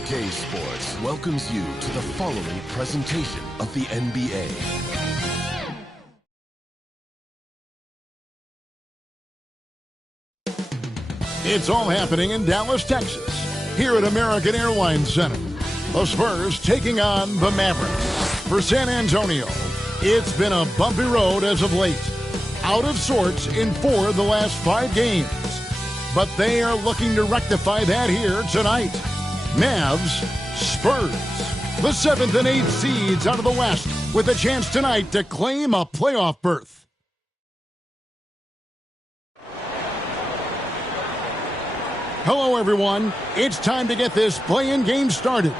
2K Sports welcomes you to the following presentation of the NBA. It's all happening in Dallas, Texas, here at American Airlines Center. The Spurs taking on the Mavericks. For San Antonio, it's been a bumpy road as of late. Out of sorts in 4 of the last 5 games. But they are looking to rectify that here tonight. Mavs, Spurs, the 7th and 8th seeds out of the West with a chance tonight to claim a playoff berth. Hello, everyone. It's time to get this play-in game started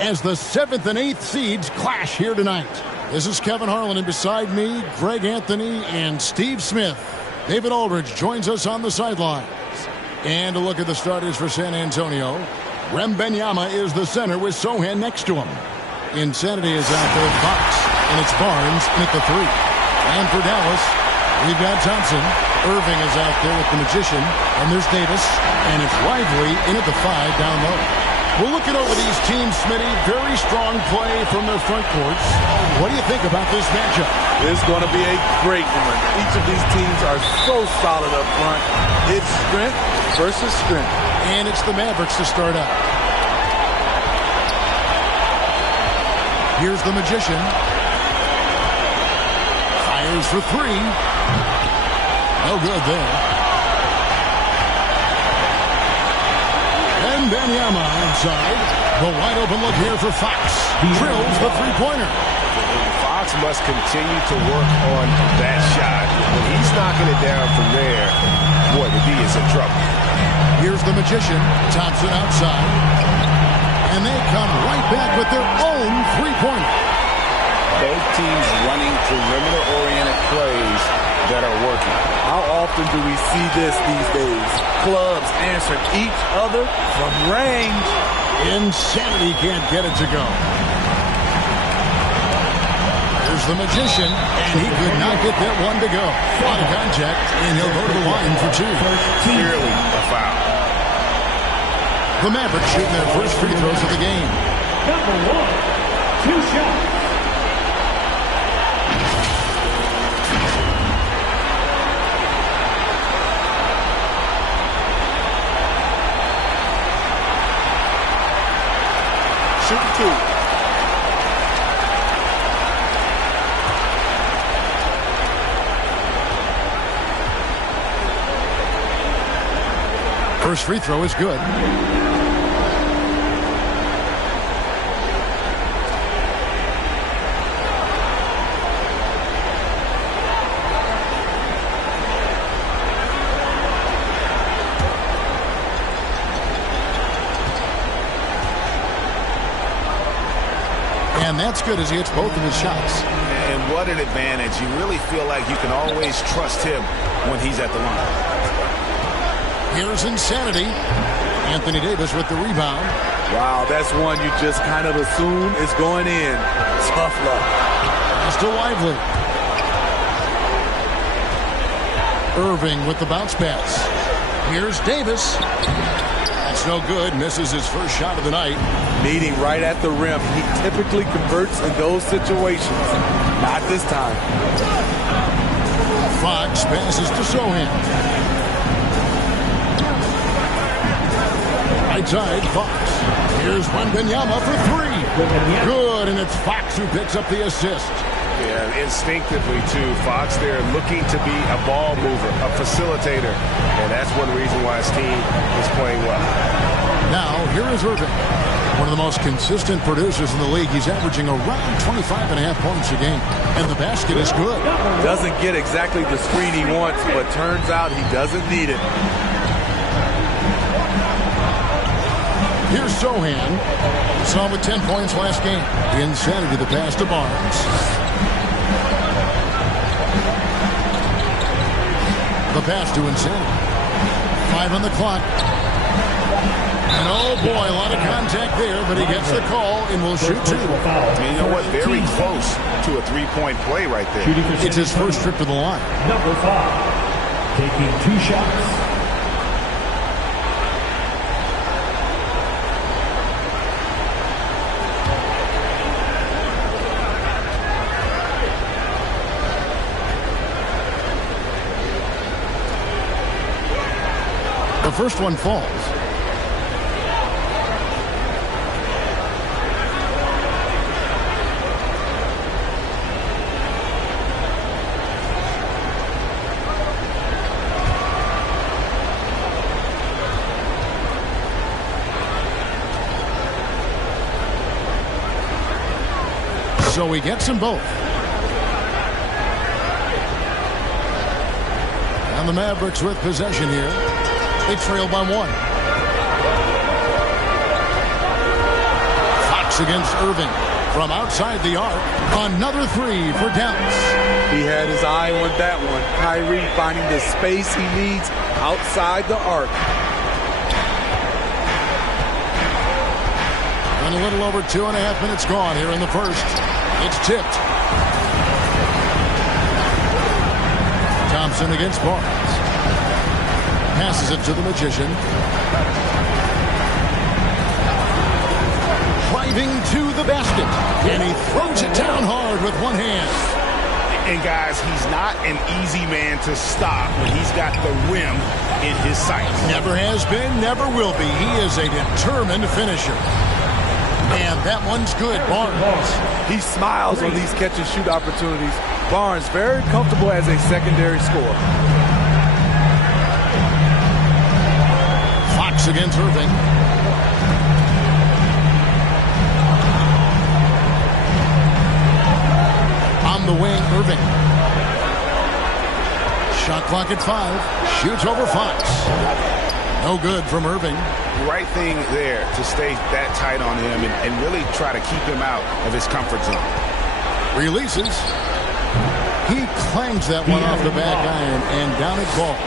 as the 7th and 8th seeds clash here tonight. This is Kevin Harlan, and beside me, Greg Anthony and Steve Smith. David Aldridge joins us on the sidelines. And a look at the starters for San Antonio. Wembanyama is the center with Sochan next to him. Insanity is out there at Fox, and it's Barnes in at the 3. And for Dallas, we've got Thompson. Irving is out there with the Magician, and there's Davis, and it's Lively in at the 5 down low. We're looking over these teams, Smitty. Very strong play from their front courts. What do you think about this matchup? It's going to be a great one. Each of these teams are so solid up front. It's strength versus strength. And it's the Mavericks to start out. Here's the Magician. Fires for 3. No good there. Wembanyama outside. The wide open look here for Fox. Drills the three-pointer. Fox must continue to work on that shot. When he's knocking it down from there, boy, the D is in trouble. Here's the Magician. Thompson outside. And they come right back with their own three-pointer. Both teams running perimeter-oriented plays that are working. How often do we see this these days? Clubs answering each other from range. Insanity can't get it to go. Here's the Magician, and he could not get that one to go. A lot of contact, and he'll go to the line for 2. Clearly a foul. The Mavericks shooting their first free throws of the game. Number 1, 2 shots. Shoot 2. First free throw is good. And that's good as he hits both of his shots. And what an advantage. You really feel like you can always trust him when he's at the line. Here's Insanity. Anthony Davis with the rebound. Wow, that's one you just kind of assume is going in. Tough luck. Pass to Lively. Irving with the bounce pass. Here's Davis. That's no good. Misses his first shot of the night. Meeting right at the rim. He typically converts in those situations. Not this time. Fox passes to Sochan. Right side, Fox. Here's Wembanyama for 3. Good, and it's Fox who picks up the assist. Yeah, instinctively, too. Fox there looking to be a ball mover, a facilitator. And that's one reason why his team is playing well. Now, here is Irving. One of the most consistent producers in the league. He's averaging around 25.5 points a game. And the basket is good. Doesn't get exactly the screen he wants, but turns out he doesn't need it. Here's Sochan. Saw him with 10 points last game. Insanity the pass to Barnes. The pass to Insanity. 5 on the clock. And oh boy, a lot of contact there, but he gets the call and will shoot 2. You know what? Very close to a three-point play right there. It's his first trip to the line. Number 5, taking 2 shots. first one falls. So he gets them both. And the Mavericks with possession here. They trail by 1. Fox against Irving. From outside the arc. Another 3 for Dallas. He had his eye on that one. Kyrie finding the space he needs outside the arc. And a little over 2.5 minutes gone here in the first. It's tipped. Thompson against Barnes. Passes it to the Magician. Driving to the basket. And he throws it down hard with one hand. And guys, he's not an easy man to stop when he's got the rim in his sights. Never has been, never will be. He is a determined finisher. And that one's good. Barnes. He smiles on these catch-and-shoot opportunities. Barnes very comfortable as a secondary scorer. Fox against Irving. On the wing, Irving. Shot clock at 5. Shoots over Fox. No good from Irving. Right thing there to stay that tight on him and really try to keep him out of his comfort zone. Releases. He clangs that one off the back iron and down it falls.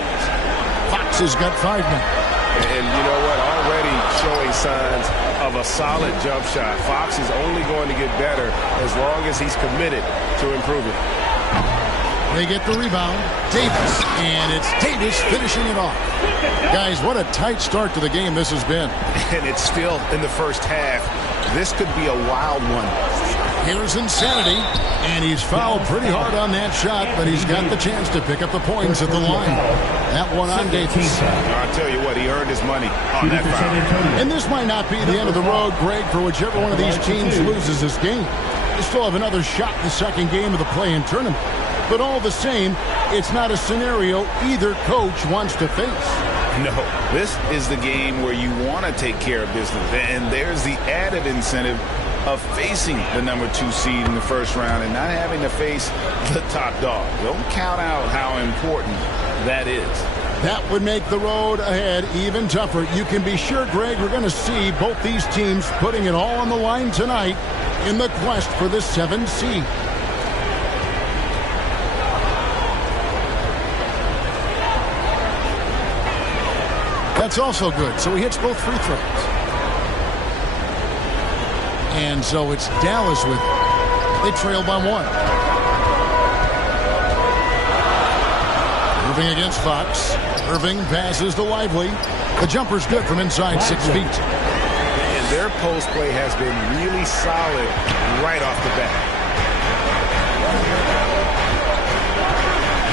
Fox has got 5 now. And you know what? Already showing signs of a solid jump shot. Fox is only going to get better as long as he's committed to improving. They get the rebound. Davis. And it's Davis finishing it off. Guys, what a tight start to the game this has been. And it's still in the first half. This could be a wild one. Here's Insanity. And he's fouled pretty hard on that shot, but he's got the chance to pick up the points at the line. That one on Davis. I'll tell you what, he earned his money on that foul. And this might not be the end of the road, Greg, for whichever one of these teams loses this game. They still have another shot in the second game of the play-in tournament. But all the same, it's not a scenario either coach wants to face. No, this is the game where you want to take care of business. And there's the added incentive of facing the number 2 seed in the first round and not having to face the top dog. Don't count out how important that is. That would make the road ahead even tougher. You can be sure, Greg, we're going to see both these teams putting it all on the line tonight in the quest for the 7th seed. That's also good. So he hits both free throws. And so it's Dallas with it. They trail by 1. Irving against Fox. Irving passes to Lively. The jumper's good from inside 6 feet. And their post play has been really solid right off the bat.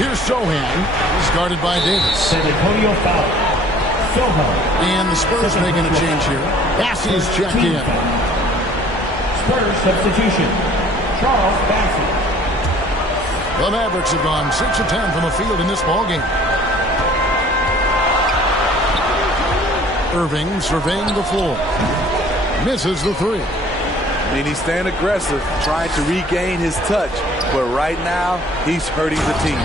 Here's Sohan. He's guarded by Davis. San Antonio foul. And the Spurs making a change here. Bassey's checked in. Spurs substitution. Charles Bassey. The Mavericks have gone 6 of 10 from the field in this ballgame. Irving surveying the floor. Misses the 3. I mean, he's staying aggressive, trying to regain his touch. But right now, he's hurting the team.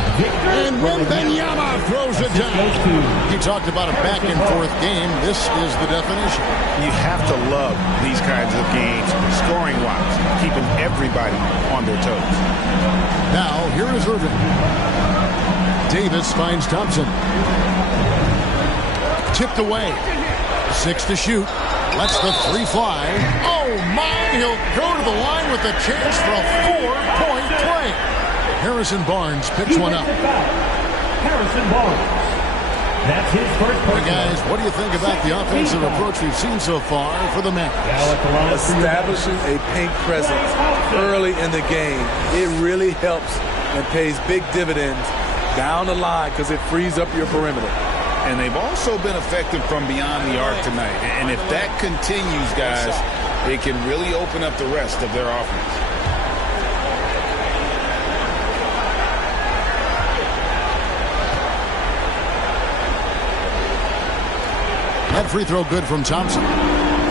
And Wembanyama throws it down. He talked about a back-and-forth game. This is the definition. You have to love these kinds of games, scoring-wise, keeping everybody on their toes. Now, here is Irving. Davis finds Thompson. Tipped away. 6 to shoot. Lets the 3 fly. Oh, my! He'll go to the line with a chance for a 4-point play. Harrison Barnes picks one up. Harrison Barnes. That's his first point. Hey guys, what do you think about the offensive approach we've seen so far for the Mavericks? Establishing a paint presence early in the game. It really helps and pays big dividends down the line because it frees up your perimeter. and they've also been effective from beyond the arc tonight. And if that continues, guys, it can really open up the rest of their offense. That free throw good from Thompson.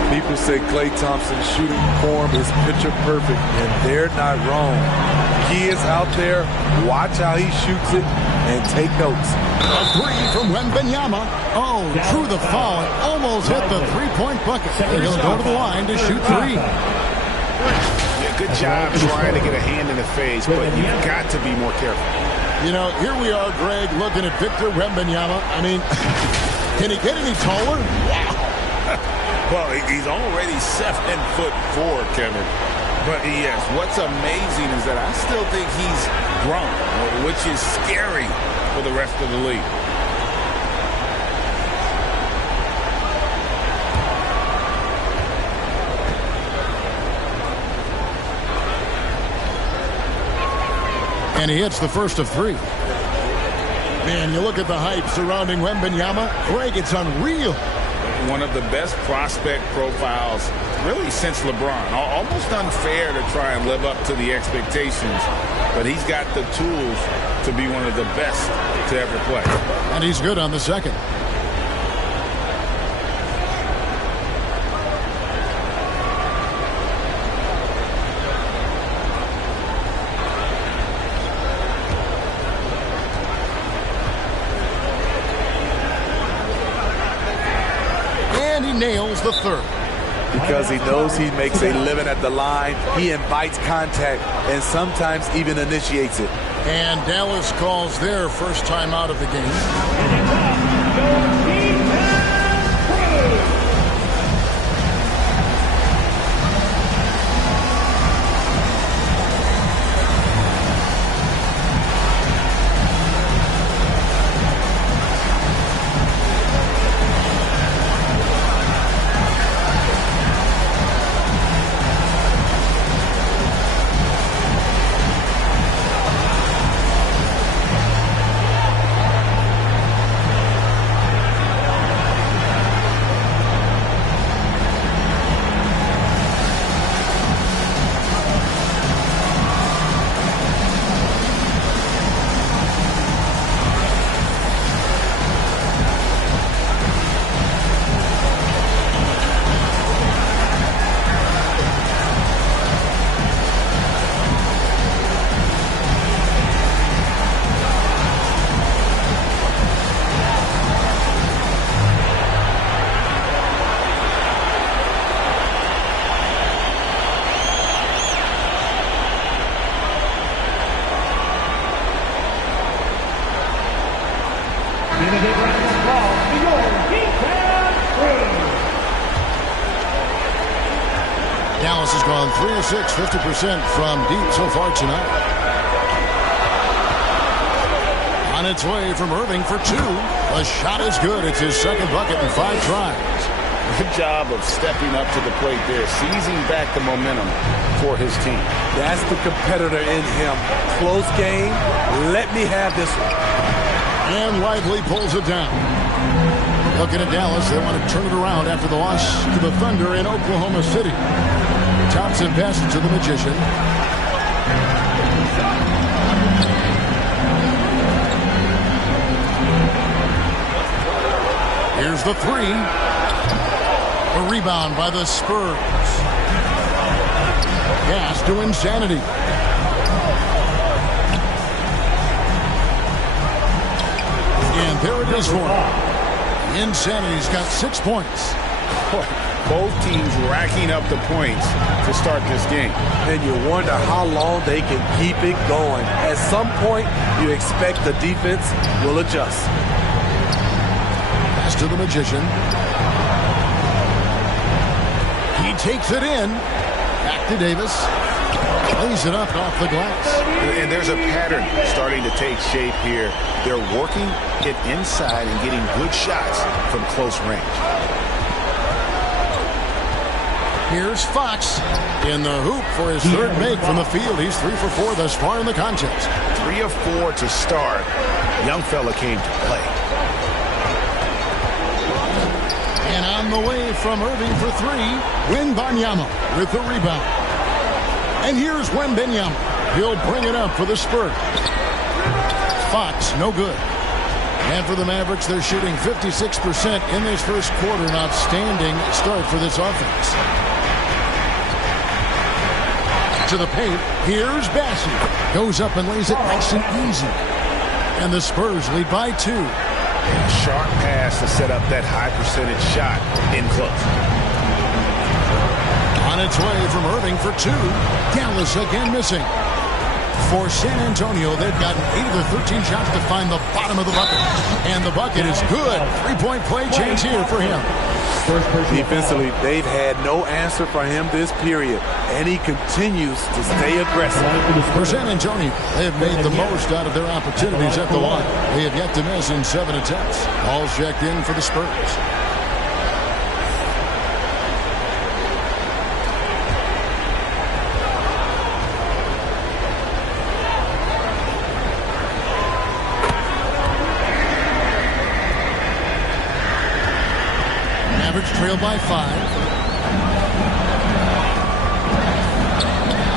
People say Klay Thompson's shooting form is picture perfect, and they're not wrong. He is out there. Watch how he shoots it and take notes. A three from Wembanyama. Oh, drew the foul and almost hit the three-point bucket. And he'll go to the line to shoot three. Yeah, good job trying to get a hand in the face, but you've got to be more careful. You know, here we are, Greg, looking at Victor Wembanyama. I mean, can he get any taller? Well, he's already 7'4", Kevin. But yes, what's amazing is that I still think he's grown, which is scary for the rest of the league. And he hits the first of three. Man, you look at the hype surrounding Wembanyama. Greg, it's unreal. One of the best prospect profiles really since LeBron. Almost unfair to try and live up to the expectations, but he's got the tools to be one of the best to ever play. And he's good on the second. Nails the third. Because he knows he makes a living at the line, he invites contact and sometimes even initiates it. And Dallas calls their first time out of the game. Dallas has gone 3 of 6, 50% from deep so far tonight. On its way from Irving for two. The shot is good. It's his second bucket in 5 tries. Good job of stepping up to the plate there, seizing back the momentum for his team. That's the competitor in him. Close game. Let me have this one. And Lively pulls it down. Looking at Dallas, they want to turn it around after the loss to the Thunder in Oklahoma City. Thompson passes to the Magician. Here's the three. A rebound by the Spurs. Pass to Insanity. And there it is for him. Insanity's got 6 points. Both teams racking up the points to start this game. And you wonder how long they can keep it going. At some point, you expect the defense will adjust. Pass to the Magician. He takes it in. Back to Davis. Lays it up off the glass. And there's a pattern starting to take shape here. They're working it inside and getting good shots from close range. Here's Fox in the hoop for his third make from the field. He's 3 for 4 thus far in the contest. 3 of 4 to start. Young fella came to play. And on the way from Irving for three, Wembanyama with the rebound. And here's Wembanyama. He'll bring it up for the Spurs. Fox, no good. And for the Mavericks, they're shooting 56% in this first quarter. An outstanding start for this offense. To the paint, here's Bassey. Goes up and lays it nice and easy. And the Spurs lead by 2. And a sharp pass to set up that high percentage shot in close. On its way from Irving for 2. Dallas again missing. For San Antonio, they've gotten 8 of their 13 shots to find the bottom of the bucket. And the bucket is good. 3-point play chance here for him. Defensively, they've had no answer for him this period, and he continues to stay aggressive. For San Antonio, they have made the most out of their opportunities at the line. They have yet to miss in 7 attempts. All checked in for the Spurs. Trail by 5.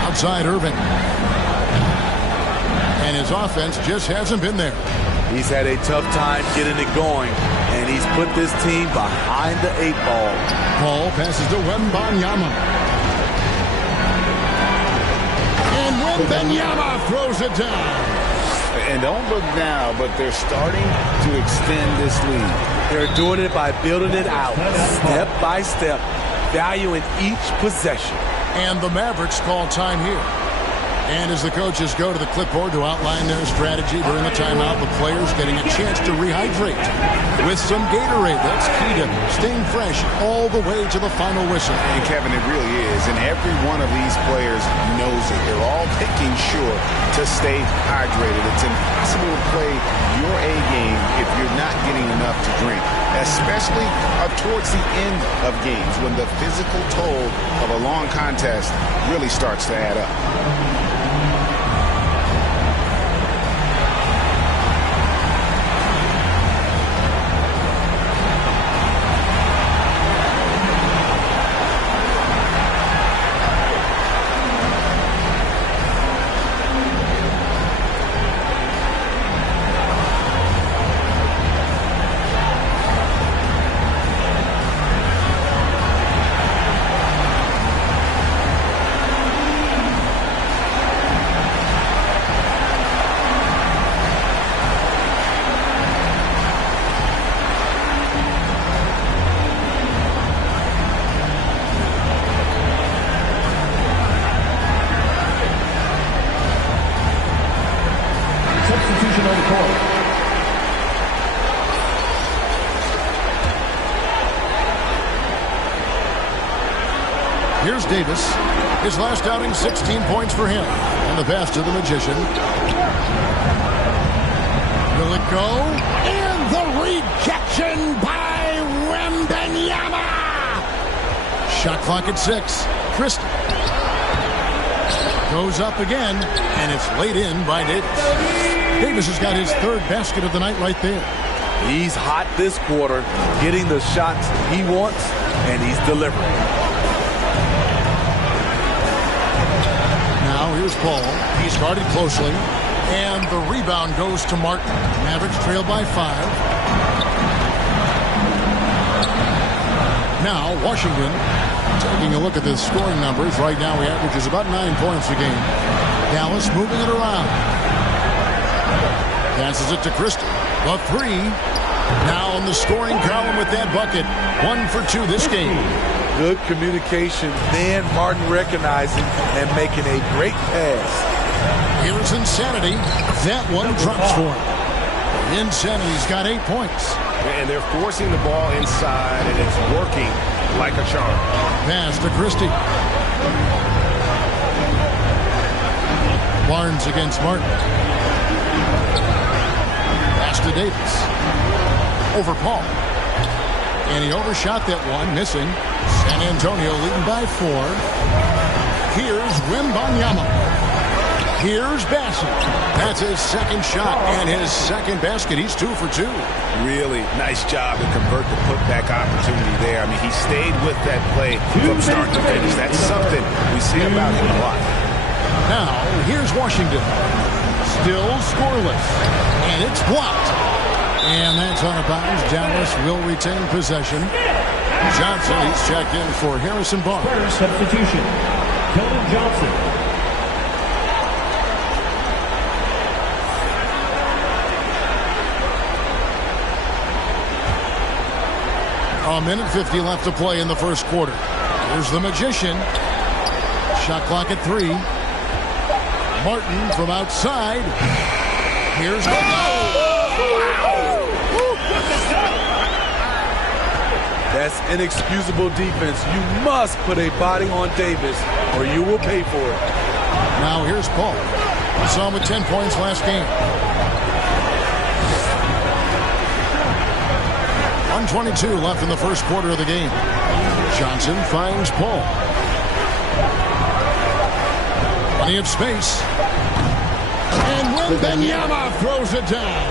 Outside Irving. And his offense just hasn't been there. He's had a tough time getting it going, and he's put this team behind the 8 ball. Paul passes to Wembanyama. And Wembanyama throws it down. And don't look now, but they're starting to extend this lead. They're doing it by building it out, step by step, valuing each possession. And the Mavericks call time here. And as the coaches go to the clipboard to outline their strategy during the timeout, the players getting a chance to rehydrate with some Gatorade. That's key to staying fresh all the way to the final whistle. And Kevin, it really is. And every one of these players knows it. They're all making sure to stay hydrated. It's impossible to play your A game if you're not getting enough to drink, especially up towards the end of games when the physical toll of a long contest really starts to add up. Here's Davis. His last outing, 16 points for him. And the pass to the Magician. Will it go? And the rejection by Wembanyama. Shot clock at 6. Christie goes up again, and it's laid in by Davis. Davis has got his 3rd basket of the night right there. He's hot this quarter, getting the shots he wants, and he's delivering. Now here's Paul. He's guarded closely, and the rebound goes to Martin. Mavericks trail by 5. Now Washington taking a look at the scoring numbers. Right now he averages about 9 points a game. Dallas moving it around. Passes it to Christie. The 3. Now in the scoring column with that bucket. 1 for 2 this game. Good communication. Then Martin recognizing and making a great pass. Here's Insanity. That one drops for him. Insanity's got 8 points. And they're forcing the ball inside, and it's working like a charm. Pass to Christie. Barnes against Martin. Pass to Davis. Over Paul. And he overshot that one, missing. San Antonio leading by 4. Here's Wembanyama. Here's Bassett. That's his second shot and his second basket. He's 2 for 2. Really nice job to convert the putback opportunity there. I mean, he stayed with that play from start to finish. That's something we see about him a lot. Now, here's Washington. Still scoreless. And it's blocked. And that's out of bounds. Dallas will retain possession. Johnson, he's checked in for Harrison Barnes. First substitution, Keldon Johnson. A minute 50 left to play in the first quarter. Here's the Magician. Shot clock at 3. Martin from outside. Here's the That's inexcusable defense. You must put a body on Davis or you will pay for it. Now here's Paul. We saw him with 10 points last game. 1:22 left in the first quarter of the game. Johnson finds Paul. Plenty of space. And Wembanyama throws it down.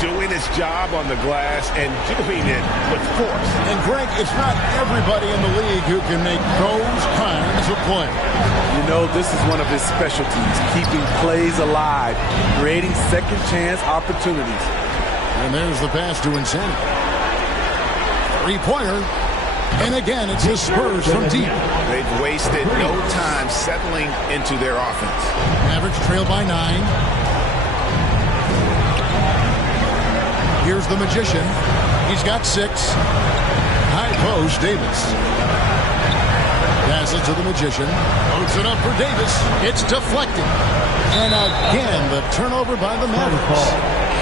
Doing his job on the glass and doing it with force. And Greg, it's not everybody in the league who can make those kinds of plays. You know, this is one of his specialties, keeping plays alive, creating second chance opportunities. And there's the pass to Insanity. Three-pointer. And again, it's the Spurs from deep. They've wasted no time settling into their offense. Mavericks trail by 9. Here's the Magician. He's got 6. High post, Davis. Pass it to the Magician. Loads it up for Davis. It's deflected. And again, the turnover by the Mavericks.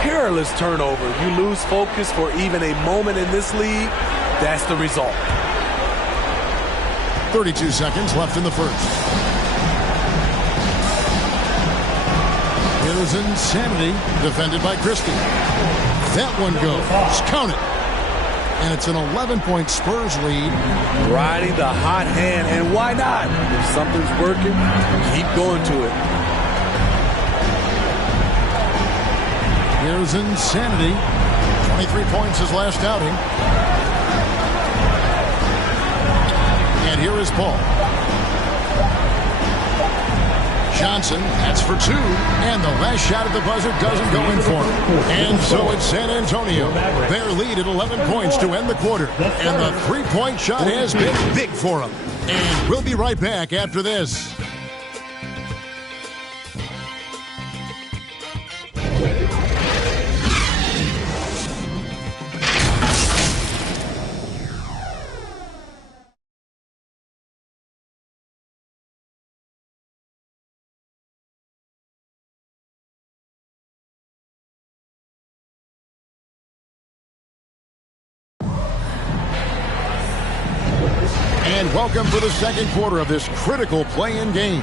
Careless turnover. You lose focus for even a moment in this league. That's the result. 32 seconds left in the first. Here's Insanity, defended by Christie. That one goes. Count it. And it's an 11-point Spurs lead. Riding the hot hand, and why not? If something's working, keep going to it. Here's Insanity. 23 points his last outing. And here is Paul. Johnson, that's for 2. And the last shot at the buzzer doesn't go in for him. And so it's San Antonio. Their lead at 11 points to end the quarter. And the three-point shot has been big for them. And we'll be right back after this. And welcome for the second quarter of this critical play-in game.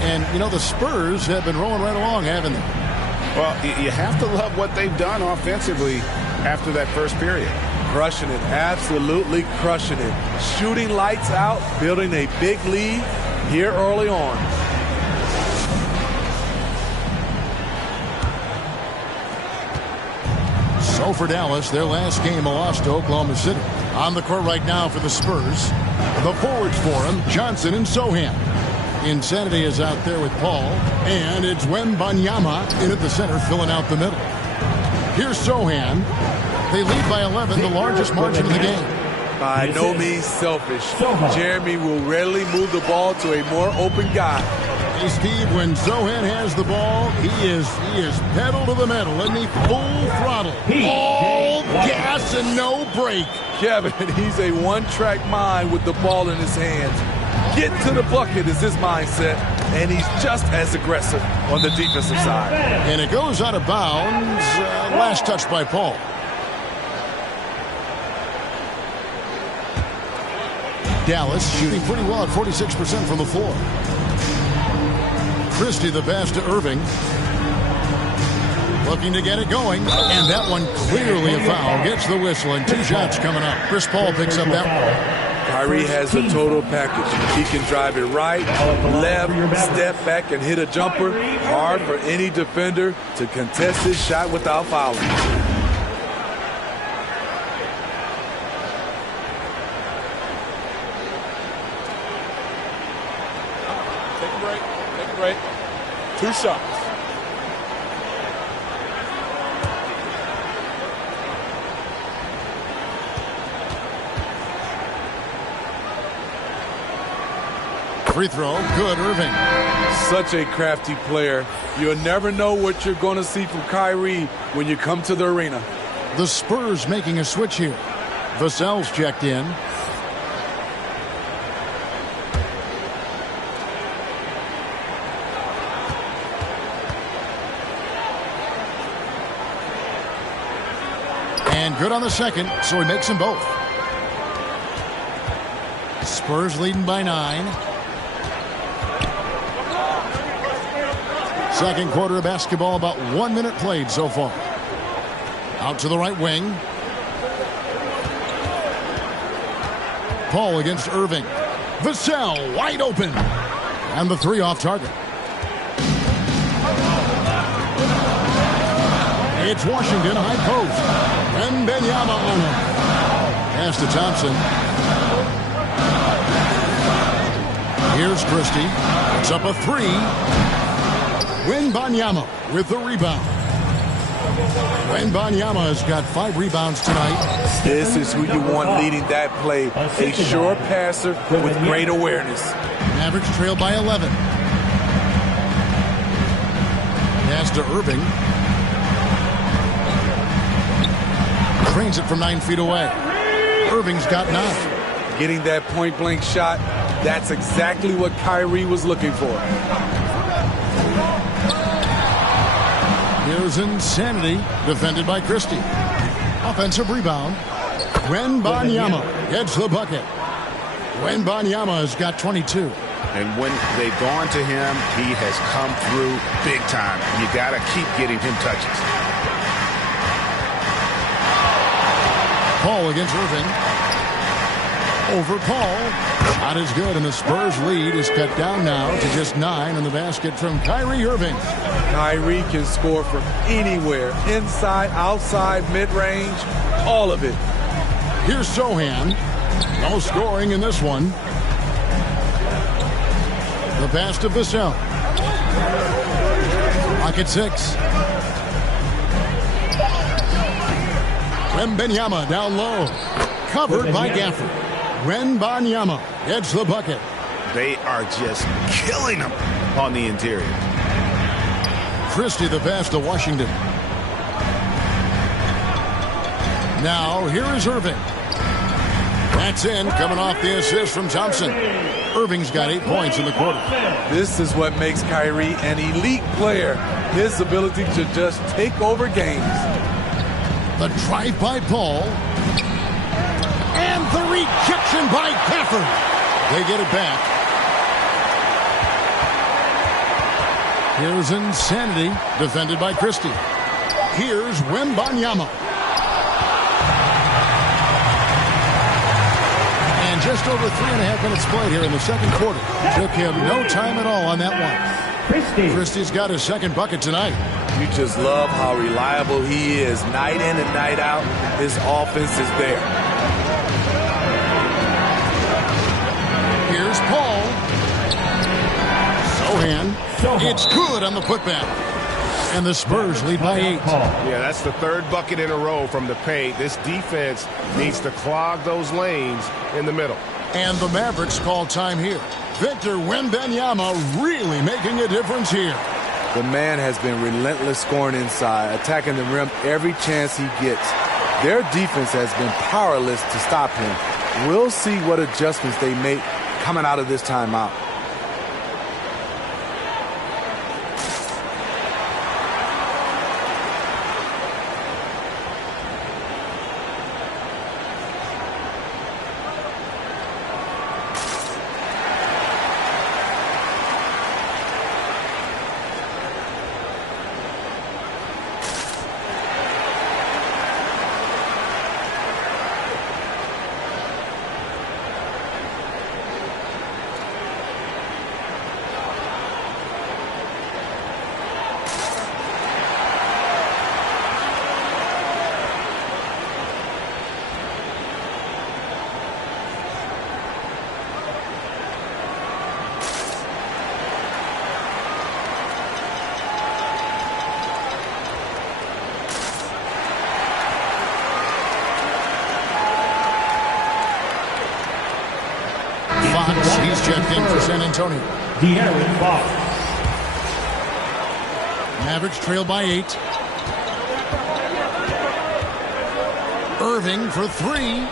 And, you know, the Spurs have been rolling right along, haven't they? Well, you have to love what they've done offensively after that first period. Crushing it, absolutely crushing it. Shooting lights out, building a big lead here early on. So for Dallas, their last game, a loss to Oklahoma City. On the court right now for the Spurs. The forwards for him, Johnson and Sohan. Insanity is out there with Paul. And it's Wembanyama in at the center, filling out the middle. Here's Sohan. They lead by 11, the largest margin of the game. By no means selfish. Jeremy will rarely move the ball to a more open guy. Hey, Steve, when Sohan has the ball, he is pedal to the metal, isn't he? Full throttle. All gas and no brake. Kevin, he's a one-track mind with the ball in his hands. Get to the bucket is his mindset, and he's just as aggressive on the defensive side. And it goes out of bounds. Last touch by Paul. Dallas shooting pretty well at 46% from the floor. Christie the pass to Irving. Looking to get it going. And that one clearly a foul. Gets the whistle and 2 shots coming up. Chris Paul picks up that one. Kyrie has the total package. He can drive it right, left, step back, and hit a jumper. Hard for any defender to contest his shot without fouling. Take a break. 2 shots. Free throw, good, Irving. Such a crafty player. You'll never know what you're going to see from Kyrie when you come to the arena. The Spurs making a switch here. Vassell's checked in. And good on the second, so he makes them both. Spurs leading by 9. Second quarter of basketball, about 1 minute played so far. Out to the right wing. Paul against Irving. Vassell wide open. And the 3 off target. It's Washington high post. And Wembanyama on him. Pass to Thompson. Here's Christie. It's up a 3. Wembanyama with the rebound. Wembanyama has got 5 rebounds tonight. This is who you want leading that play. A sure passer with great awareness. Mavericks trail by 11. Pass to Irving. Trains it from 9 feet away. Irving's got 9. Getting that point-blank shot, that's exactly what Kyrie was looking for. Here's Insanity, defended by Christie. Offensive rebound. Wembanyama gets the bucket. Wembanyama has got 22. And when they've gone to him, he has come through big time. You got to keep getting him touches. Paul against Irving. Over Paul. Not as good, and the Spurs lead is cut down now to just 9 in the basket from Kyrie Irving. Kyrie can score from anywhere, inside, outside, mid-range, all of it. Here's Sohan. No scoring in this one. The pass to Vassell. Pocket 6. Wembanyama down low. Covered by Gafford. Wembanyama gets the bucket. They are just killing him on the interior. Christie the pass to Washington. Now here is Irving. That's in, coming off the assist from Thompson. Irving's got 8 points in the quarter. This is what makes Kyrie an elite player. His ability to just take over games. The drive by Paul. And the rejection by Gafford. They get it back. Here's Insanity, defended by Christie. Here's Wembanyama. And just over 3.5 minutes played here in the second quarter. Took him no time at all on that one. Christie's got his second bucket tonight. You just love how reliable he is. Night in and night out, his offense is there. Here's Paul. Sohan. It's good on the putback. And the Spurs lead by 8. Yeah, that's the 3rd bucket in a row from the paint. This defense needs to clog those lanes in the middle. And the Mavericks call time here. Victor Wembanyama really making a difference here. The man has been relentless scoring inside, attacking the rim every chance he gets. Their defense has been powerless to stop him. We'll see what adjustments they make coming out of this timeout. San Antonio. De'Aaron Fox. Mavericks trail by 8. Irving for 3.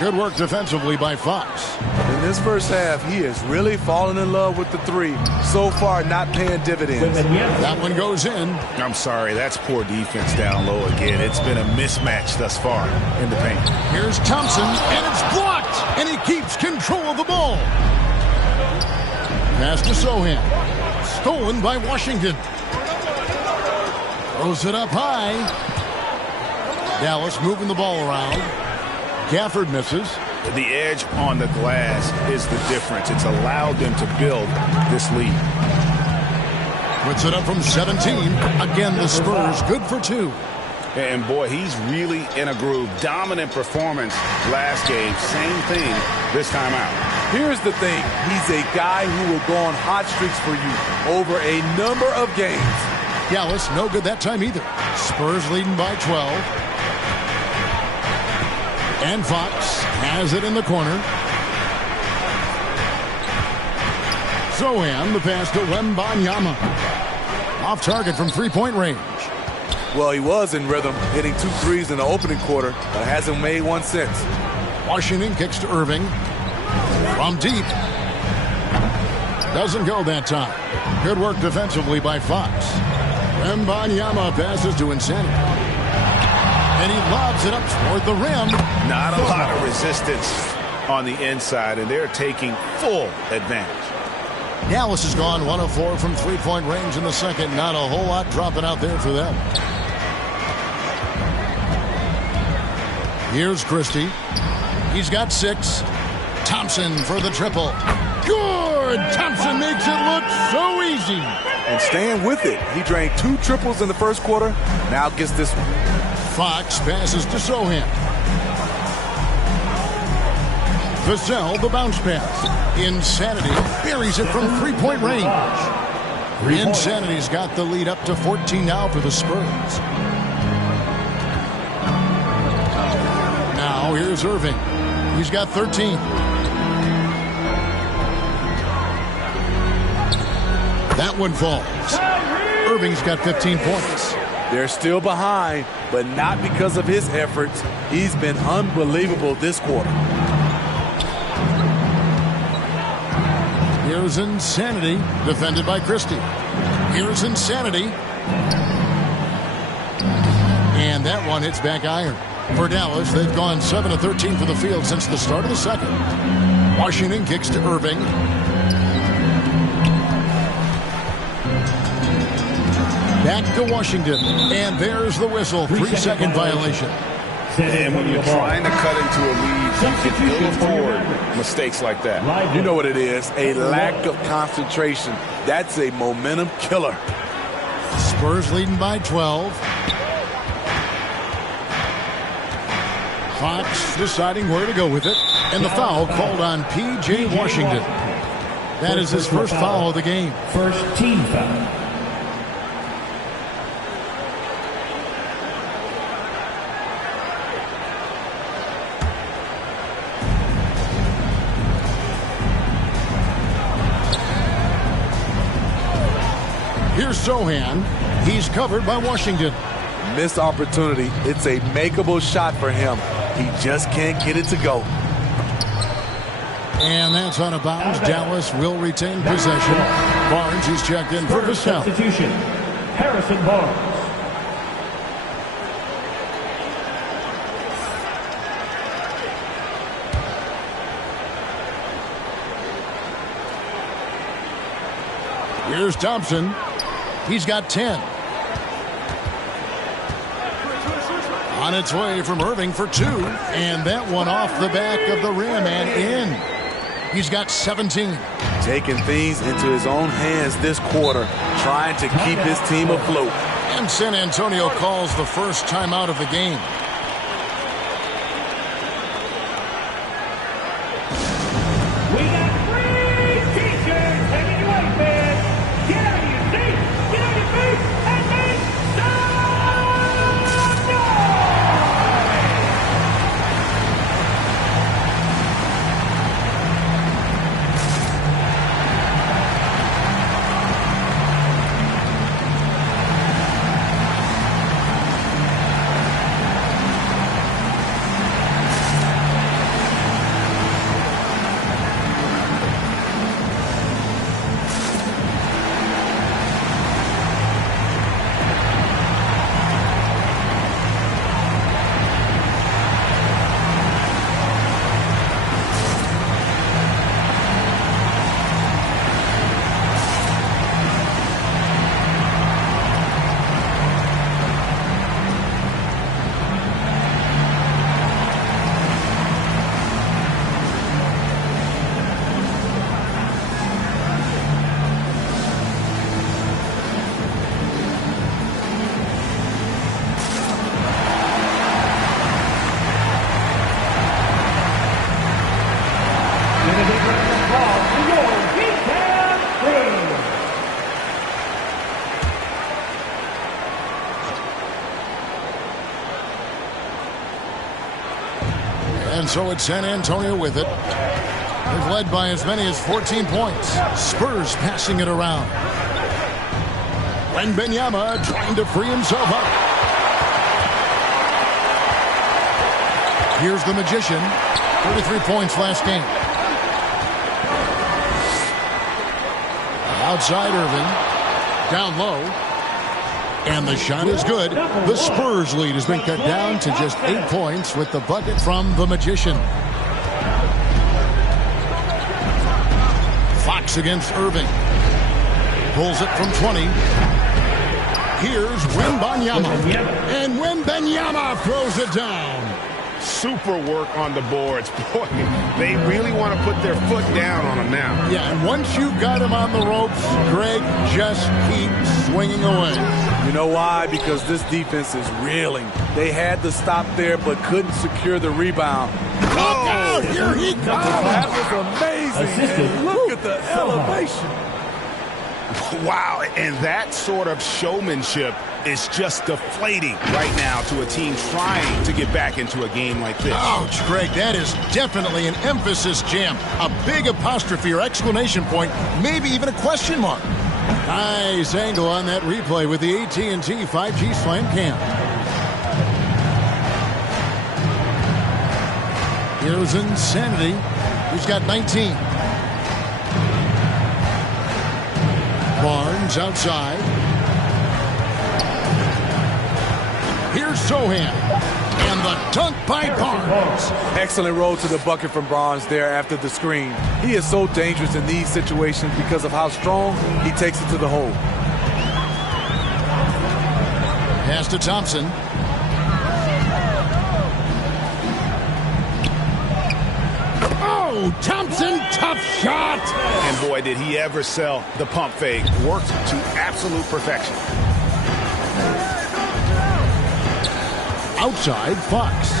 Good work defensively by Fox. In this first half, he has really fallen in love with the 3. So far, not paying dividends. That one goes in. I'm sorry, that's poor defense down low again. It's been a mismatch thus far in the paint. Here's Thompson, and it's blocked, and he keeps control of the ball. Pass to Sohan. Stolen by Washington. Throws it up high. Dallas moving the ball around. Gafford misses. The edge on the glass is the difference. It's allowed them to build this lead. Puts it up from 17. Again, the Spurs good for 2. And boy, he's really in a groove. Dominant performance last game. Same thing this time out. Here's the thing. He's a guy who will go on hot streaks for you over a number of games. Dallas no good that time either. Spurs leading by 12. And Fox has it in the corner. Sohan, the pass to Wembanyama. Off target from three-point range. Well, he was in rhythm, hitting 2 threes in the opening quarter, but hasn't made one since. Washington kicks to Irving. From deep. Doesn't go that time. Good work defensively by Fox. Wembanyama passes to Insanity. And he lobs it up toward the rim. Not a lot of resistance on the inside, and they're taking full advantage. Dallas has gone 1 of 4 from three-point range in the second. Not a whole lot dropping out there for them. Here's Christie. He's got 6. Thompson for the triple. Good! Thompson makes it look so easy. And staying with it. He drained 2 triples in the first quarter. Now gets this one. Fox passes to Sohan. Vassell, the bounce pass. Insanity buries it from three-point range. Insanity's got the lead up to 14 now for the Spurs. Now here's Irving. He's got 13. That one falls. Irving's got 15 points. They're still behind, but not because of his efforts. He's been unbelievable this quarter. Here's Insanity, defended by Christie. Here's Insanity. And that one hits back iron. For Dallas, they've gone 7 of 13 for the field since the start of the second. Washington kicks to Irving. Back to Washington. And there's the whistle. 3-second violation. And when you're trying to cut into a lead, you can ill afford mistakes like that. You know what it is, a lack of concentration. That's a momentum killer. Spurs leading by 12. Fox deciding where to go with it. And the foul called on P.J. Washington. That is his first foul of the game. First team foul. Here's Sohan. He's covered by Washington. Missed opportunity. It's a makeable shot for him. He just can't get it to go. And that's out of bounds. Dallas will retain possession. Barnes is checked in for Vassell. Substitution. Harrison Barnes. Here's Thompson. He's got 10. On its way from Irving for 2. And that one off the back of the rim and in. He's got 17. Taking things into his own hands this quarter, trying to keep his team afloat. And San Antonio calls the first timeout of the game. We got free t-shirts heading your way, man. Get out of your seat, get on your feet, and make some noise! And so it's San Antonio with it. They've led by as many as 14 points. Spurs passing it around. Wembanyama trying to free himself up. Here's the Magician. 33 points last game. Outside Irving. Down low. And the shot is good. The Spurs lead has been cut down to just 8 points with the bucket from the Magician. Fox against Irving. Pulls it from 20. Here's Wembanyama. And Wembanyama throws it down. Super work on the boards. Boy, they really want to put their foot down on him now. Yeah, and once you got him on the ropes, Greg, just keep swinging away. You know why? Because this defense is reeling. They had to stop there but couldn't secure the rebound. Look out! Here he comes! That was amazing. Look at the elevation. Wow, and that sort of showmanship is just deflating right now to a team trying to get back into a game like this. Ouch, Greg, that is definitely an emphasis jam. A big apostrophe or exclamation point, maybe even a question mark. Nice angle on that replay with the AT&T 5G Slam Cam. Here's Insanity, who's got 19. Barnes outside. Here's Sohan. And the dunk by Barnes. Excellent roll to the bucket from Barnes there after the screen. He is so dangerous in these situations because of how strong he takes it to the hole. Pass to Thompson. Oh, Thompson, tough shot. And boy, did he ever sell the pump fake. Worked to absolute perfection. Outside, Fox.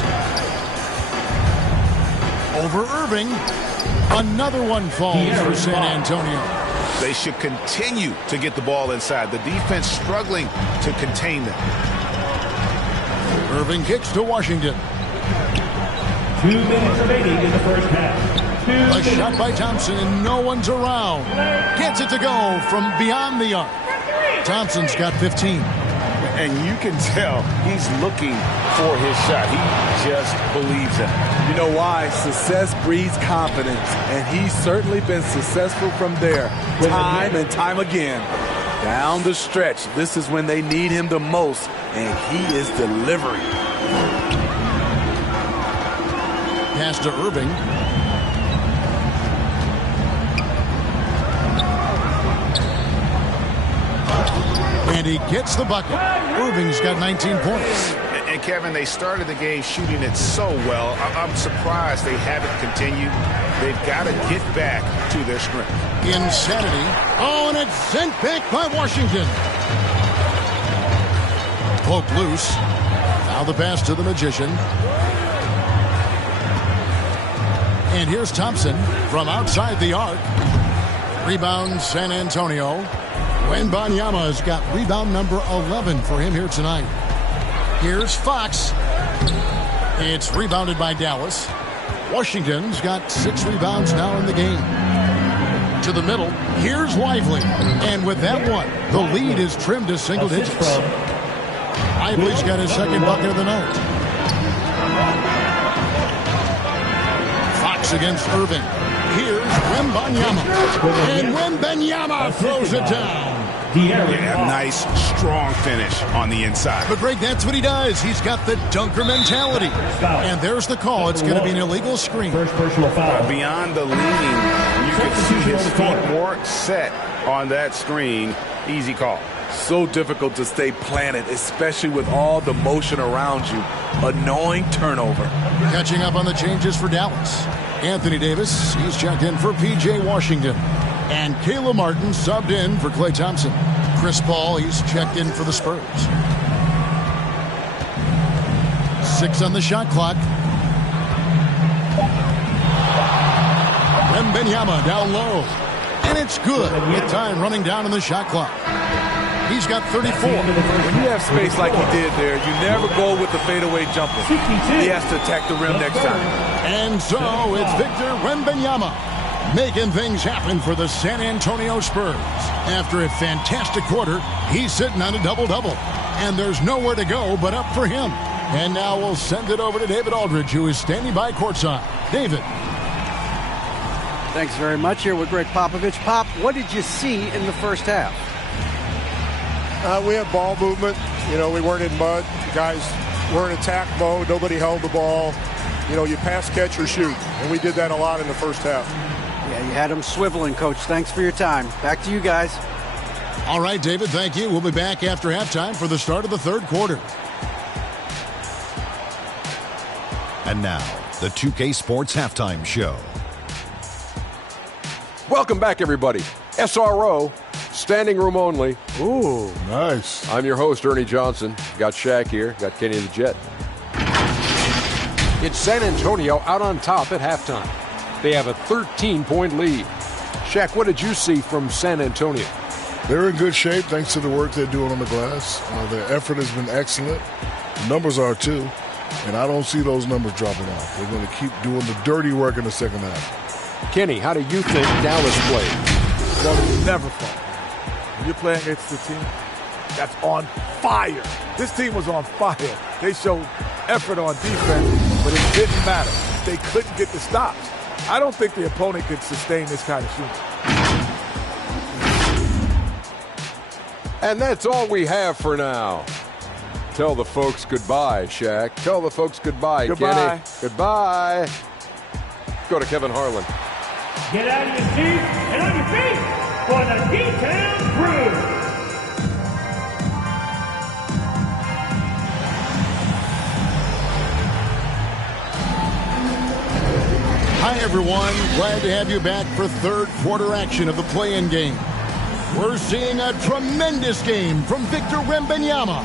Over Irving. Another one falls for San Antonio. They should continue to get the ball inside. The defense struggling to contain them. Irving kicks to Washington. 2 minutes remaining in the first half. A shot by Thompson and no one's around. Gets it to go from beyond the arc. Thompson's got 15. And you can tell he's looking for his shot. He just believes in it. You know why? Success breeds confidence, and he's certainly been successful from there time and time again. Down the stretch, this is when they need him the most, and he is delivering. Pass to Irving. And he gets the bucket. Irving's got 19 points. And Kevin, they started the game shooting it so well. I'm surprised they haven't continued. They've got to get back to their strength. Insanity. Oh, and it's sent back by Washington. Poke loose. Now the pass to the Magician. And here's Thompson from outside the arc. Rebound San Antonio. Wembanyama's got rebound number 11 for him here tonight. Here's Fox. It's rebounded by Dallas. Washington's got 6 rebounds now in the game. To the middle, here's Lively. And with that one, the lead is trimmed to single digits. Lively's got his second bucket of the night. Fox against Irving. Here's Wembanyama. And Wembanyama throws it down. Yeah, nice, strong finish on the inside. But, Greg, that's what he does. He's got the dunker mentality. And there's the call. It's going to be an illegal screen. First personal foul. Beyond the leaning, you can see his feet more set on that screen. Easy call. So difficult to stay planted, especially with all the motion around you. Annoying turnover. Catching up on the changes for Dallas. Anthony Davis, he's checked in for P.J. Washington. And Caleb Martin subbed in for Klay Thompson. Chris Paul, he's checked in for the Spurs. 6 on the shot clock. Wembanyama down low. And it's good with time running down on the shot clock. He's got 34. When you have space like he did there, you never go with the fadeaway jumper. He has to attack the rim next time. And so it's Victor Wembanyama making things happen for the San Antonio Spurs. After a fantastic quarter, he's sitting on a double-double. And there's nowhere to go but up for him. And now we'll send it over to David Aldridge, who is standing by courtside. David. Thanks very much. Here with Greg Popovich. Pop, what did you see in the first half? We had ball movement. You know, we weren't in mud. The guys were in attack mode. Nobody held the ball. You know, you pass, catch, or shoot. And we did that a lot in the first half. Yeah, you had them swiveling, Coach. Thanks for your time. Back to you guys. All right, David, thank you. We'll be back after halftime for the start of the third quarter. And now, the 2K Sports Halftime Show. Welcome back, everybody. SRO, standing room only. Ooh, nice. I'm your host, Ernie Johnson. Got Shaq here. Got Kenny the Jet. It's San Antonio out on top at halftime. They have a 13-point lead. Shaq, what did you see from San Antonio? They're in good shape thanks to the work they're doing on the glass. Their effort has been excellent. The numbers are too. And I don't see those numbers dropping off. They're going to keep doing the dirty work in the second half. Kenny, how do you think Dallas played? Well, it's never fun. When you're playing against a team that's on fire. This team was on fire. They showed effort on defense, but it didn't matter. They couldn't get the stops. I don't think the opponent could sustain this kind of shooting. And that's all we have for now. Tell the folks goodbye, Shaq. Tell the folks goodbye, Goodbye. Kenny. Goodbye. Go to Kevin Harlan. Get out of your seats and on your feet for the D-Town Crew. Hi, everyone. Glad to have you back for third quarter action of the play-in game. We're seeing a tremendous game from Victor Wembanyama.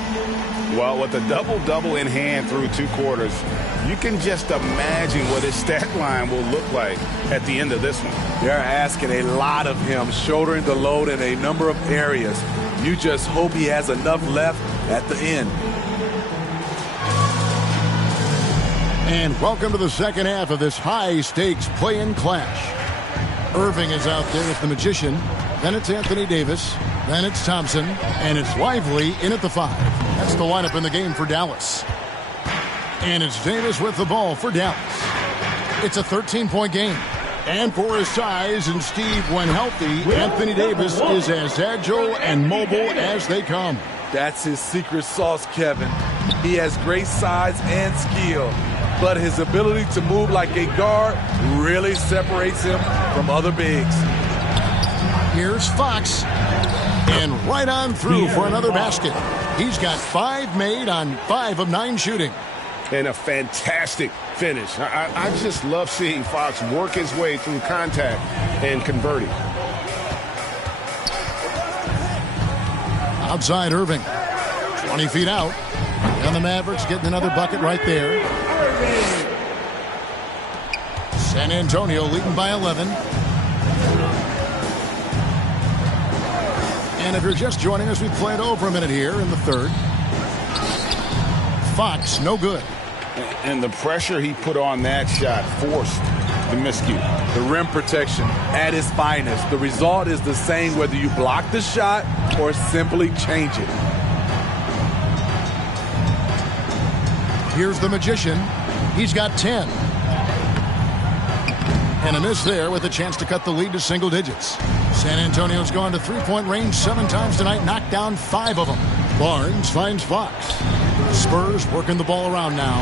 Well, with a double-double in hand through two quarters, you can just imagine what his stat line will look like at the end of this one. They're asking a lot of him, shouldering the load in a number of areas. You just hope he has enough left at the end. And welcome to the second half of this high-stakes play-in clash. Irving is out there as the magician. Then it's Anthony Davis. Then it's Thompson. And it's Lively in at the 5. That's the lineup in the game for Dallas. And it's Davis with the ball for Dallas. It's a 13-point game. And for his size and Steve, when healthy, Anthony Davis is as agile and mobile as they come. That's his secret sauce, Kevin. He has great size and skill, but his ability to move like a guard really separates him from other bigs. Here's Fox. And right on through for another basket. He's got 5 made on 5 of 9 shooting. And a fantastic finish. I just love seeing Fox work his way through contact and converting. Outside Irving. 20 feet out. And the Mavericks getting another bucket right there. San Antonio leading by 11. And if you're just joining us, we played over a minute here in the third. Fox, no good. And the pressure he put on that shot forced the miscue. The rim protection at its finest. The result is the same whether you block the shot or simply change it. Here's the magician. He's got 10. And a miss there with a chance to cut the lead to single digits. San Antonio's gone to three-point range 7 times tonight, knocked down 5 of them. Barnes finds Fox. Spurs working the ball around now.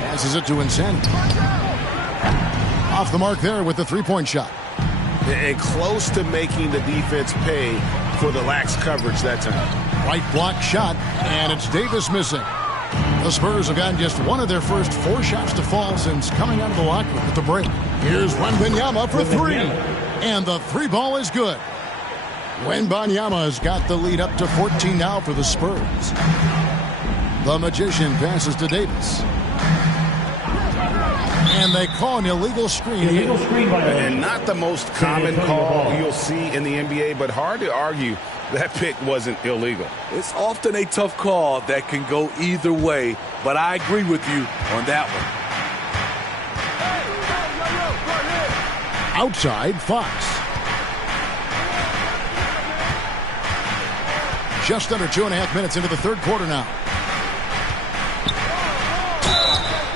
Passes it to Insanity. Off the mark there with the three-point shot. And close to making the defense pay for the lax coverage that time. Right block shot, and it's Davis missing. The Spurs have gotten just one of their first 4 shots to fall since coming out of the locker room at the break. Here's Wembanyama for 3. And the 3 ball is good. Wembanyama has got the lead up to 14 now for the Spurs. The magician passes to Davis. And they call an illegal screen. Illegal screen violation. And not the most common call you'll see in the NBA, but hard to argue that pick wasn't illegal. It's often a tough call that can go either way, but I agree with you on that one. Outside, Fox. Just under 2.5 minutes into the third quarter now.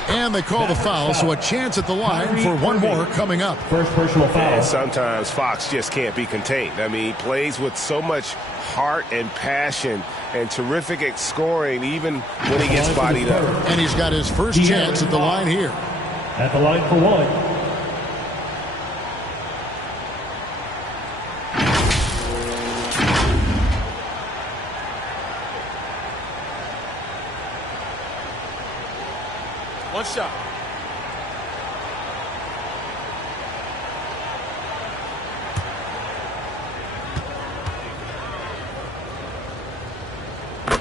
And they call the foul, so a chance at the line for one more coming up. First personal foul. And sometimes Fox just can't be contained. I mean, he plays with so much heart and passion and terrific scoring even when he gets bodied up. And he's got his first chance at the line here. At the line for one. One shot.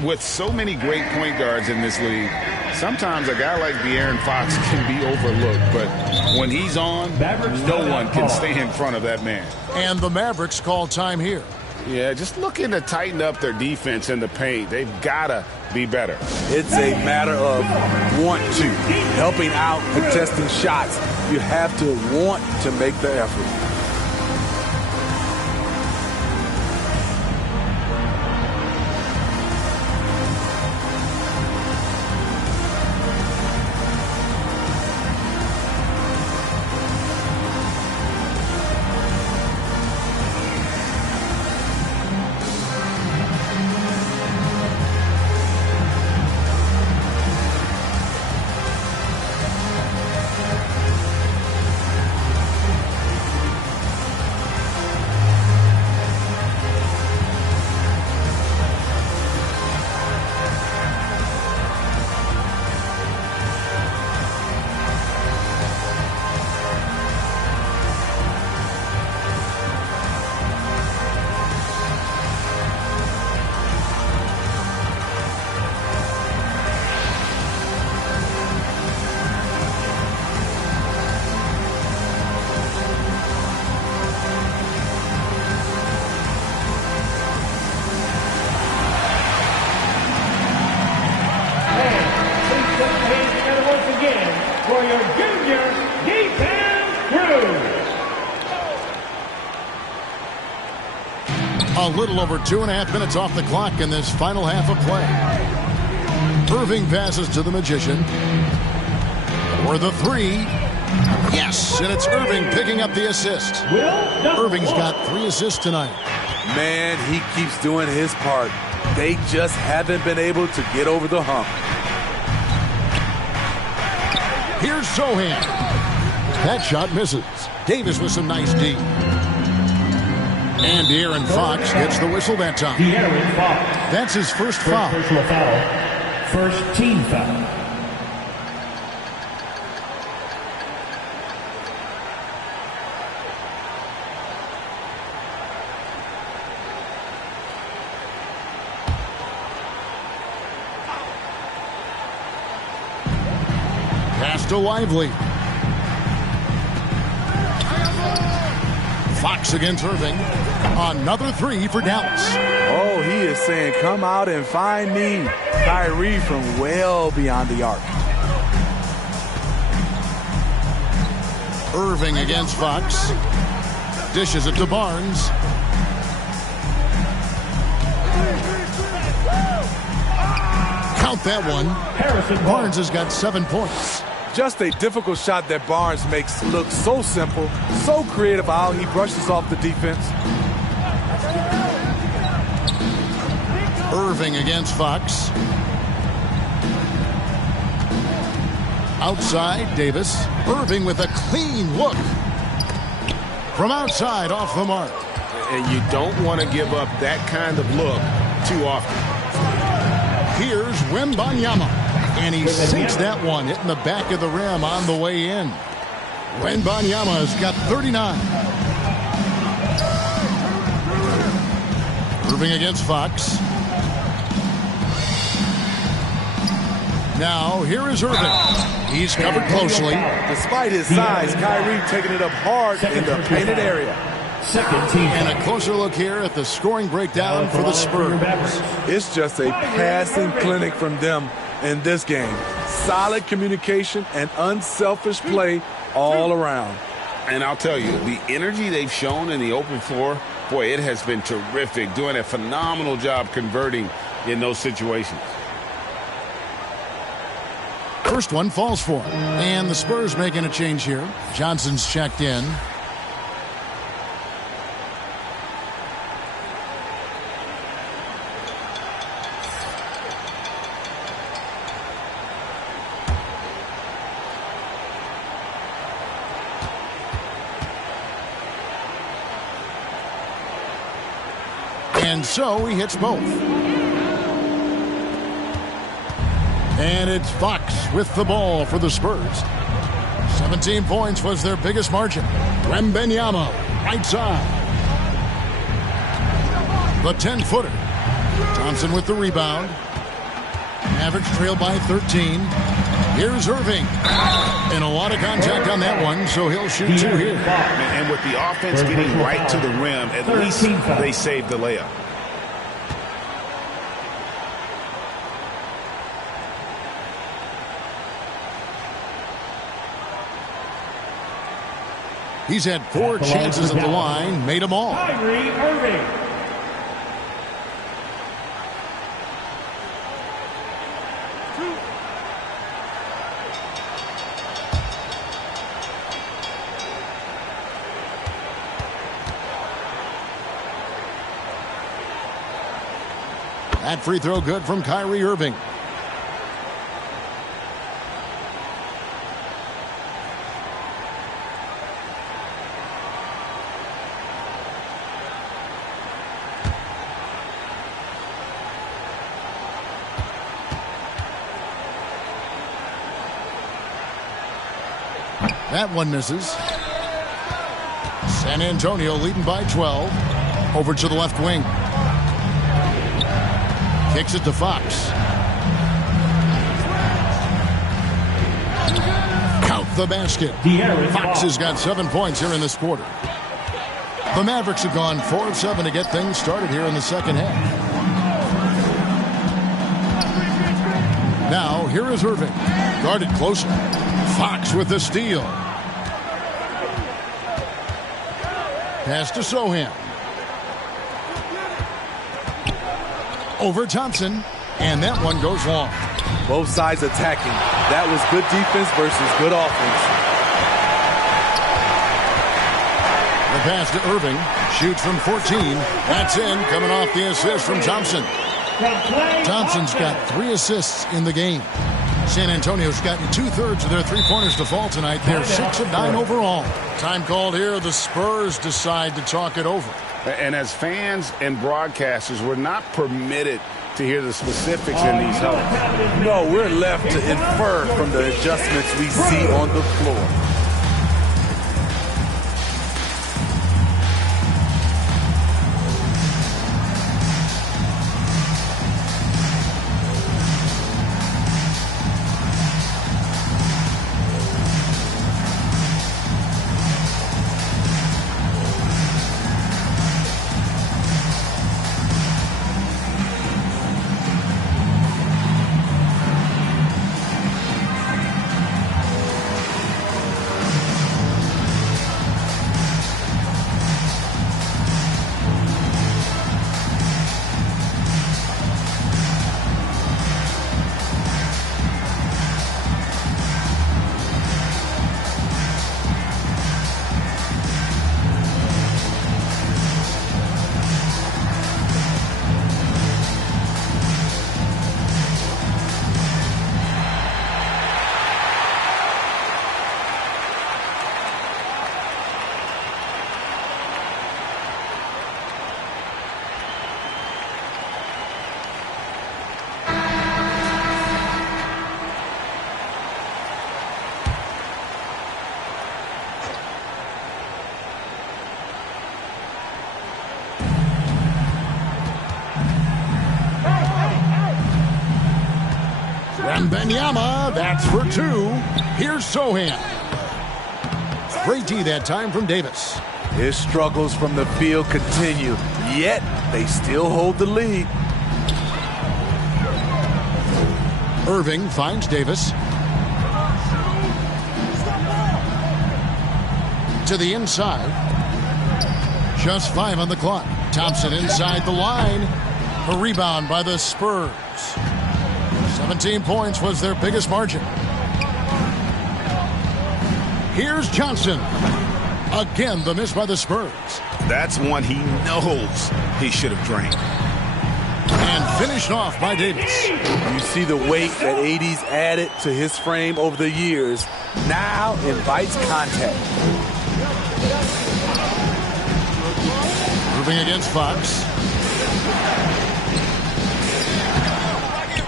With so many great point guards in this league, sometimes a guy like De'Aaron Fox can be overlooked, but when he's on, no one can stay in front of that man. And the Mavericks call time here. Yeah, just looking to tighten up their defense in the paint. They've got to be better. It's a matter of want to. Helping out, contesting shots. You have to want to make the effort. A little over 2.5 minutes off the clock in this final half of play. Irving passes to the Magician. For the three. Yes, and it's Irving picking up the assist. Irving's got 3 assists tonight. Man, he keeps doing his part. They just haven't been able to get over the hump. Here's Sohan. That shot misses. Davis with some nice D. And De'Aaron Fox gets the whistle that time. De'Aaron Fox. That's his first foul. Personal foul. First team foul. Pass to Lively. Fox against Irving. Another 3 for Dallas. Oh, he is saying, come out and find me. Kyrie from well beyond the arc. Irving against Fox. Dishes it to Barnes. Count that one. Barnes has got 7 points. Just a difficult shot that Barnes makes look so simple, so creative how he brushes off the defense. Irving against Fox. Outside, Davis. Irving with a clean look. From outside, off the mark. And you don't want to give up that kind of look too often. Here's Wembanyama. And he sinks that one, hitting the back of the rim on the way in. Wembanyama has got 39. Irving against Fox. Now, here is Irving. He's covered closely. Despite his size, Kyrie taking it up hard in the painted area. And a closer look here at the scoring breakdown for the Spurs. It's just a passing clinic from them in this game. Solid communication and unselfish play all around. And I'll tell you, the energy they've shown in the open floor, boy, it has been terrific. Doing a phenomenal job converting in those situations. First one falls for him. And the Spurs making a change here. Johnson's checked in. And so he hits both. And it's Fox with the ball for the Spurs. 17 points was their biggest margin. Wembanyama, right side. The 10-footer. Thompson with the rebound. Mavericks trail by 13. Here's Irving. And a lot of contact on that one, so he'll shoot two here. And with the offense getting right to the rim, at least they saved the layup. He's had 4 chances at the line, made them all. Kyrie Irving. That free throw good from Kyrie Irving. That one misses. San Antonio leading by 12. Over to the left wing. Kicks it to Fox. Count the basket. Fox has got 7 points here in this quarter. The Mavericks have gone 4 of 7 to get things started here in the second half. Now, here is Irving. Guarded closer. Fox with the steal. Pass to Sohan. Over Thompson. And that one goes long. Both sides attacking. That was good defense versus good offense. The pass to Irving. Shoots from 14. That's in. Coming off the assist from Thompson. Thompson's got 3 assists in the game. San Antonio's gotten 2/3 of their three-pointers to fall tonight. They're 6 of 9 overall. Time called here. The Spurs decide to talk it over. And as fans and broadcasters, we're not permitted to hear the specifics in these huddles. No, we're left to infer from the adjustments we see on the floor. Wembanyama, that's for 2. Here's Sochan. Great D that time from Davis. His struggles from the field continue, yet they still hold the lead. Irving finds Davis. To the inside. Just 5 on the clock. Thompson inside the line. A rebound by the Spurs. 17 points was their biggest margin. Here's Johnson. Again, the miss by the Spurs. That's one he knows he should have drained. And finished off by Davis. You see the weight that AD's added to his frame over the years. Now invites contact. Moving against Fox.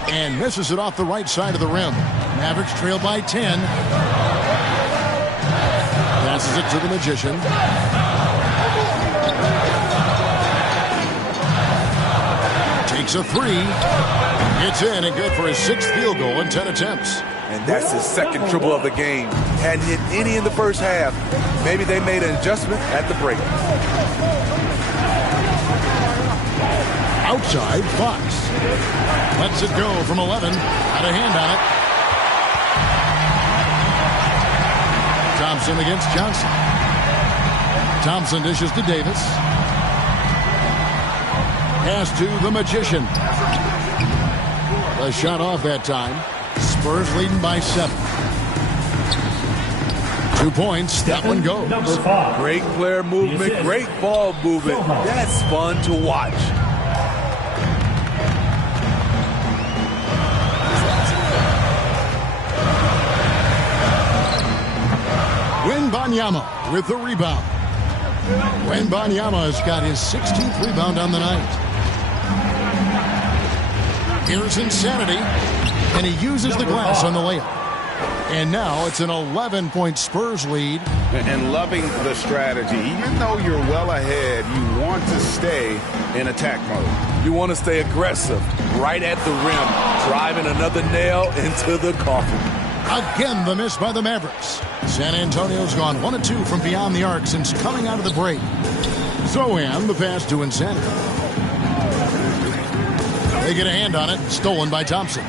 And misses it off the right side of the rim. Mavericks trail by 10. Passes it to the Magician. Takes a 3. It's in and good for his 6th field goal in 10 attempts. And that's his 2nd triple of the game. Hadn't hit any in the first half. Maybe they made an adjustment at the break. Outside, Fox. Lets it go from 11. Had a hand on it. Thompson against Johnson. Thompson dishes to Davis. Pass to the Magician. A shot off that time. Spurs leading by 7. 2 points. That one goes. Great player movement. Great ball movement. That's fun to watch. Wembanyama with the rebound. Wembanyama has got his 16th rebound on the night. Here's Insanity, and he uses the glass on the layup. And now it's an 11-point Spurs lead. And loving the strategy. Even though you're well ahead, you want to stay in attack mode. You want to stay aggressive, right at the rim, driving another nail into the coffin. Again, the miss by the Mavericks. San Antonio's gone 1 of 2 from beyond the arc since coming out of the break. Sochan, the pass to Insanity. They get a hand on it, stolen by Thompson.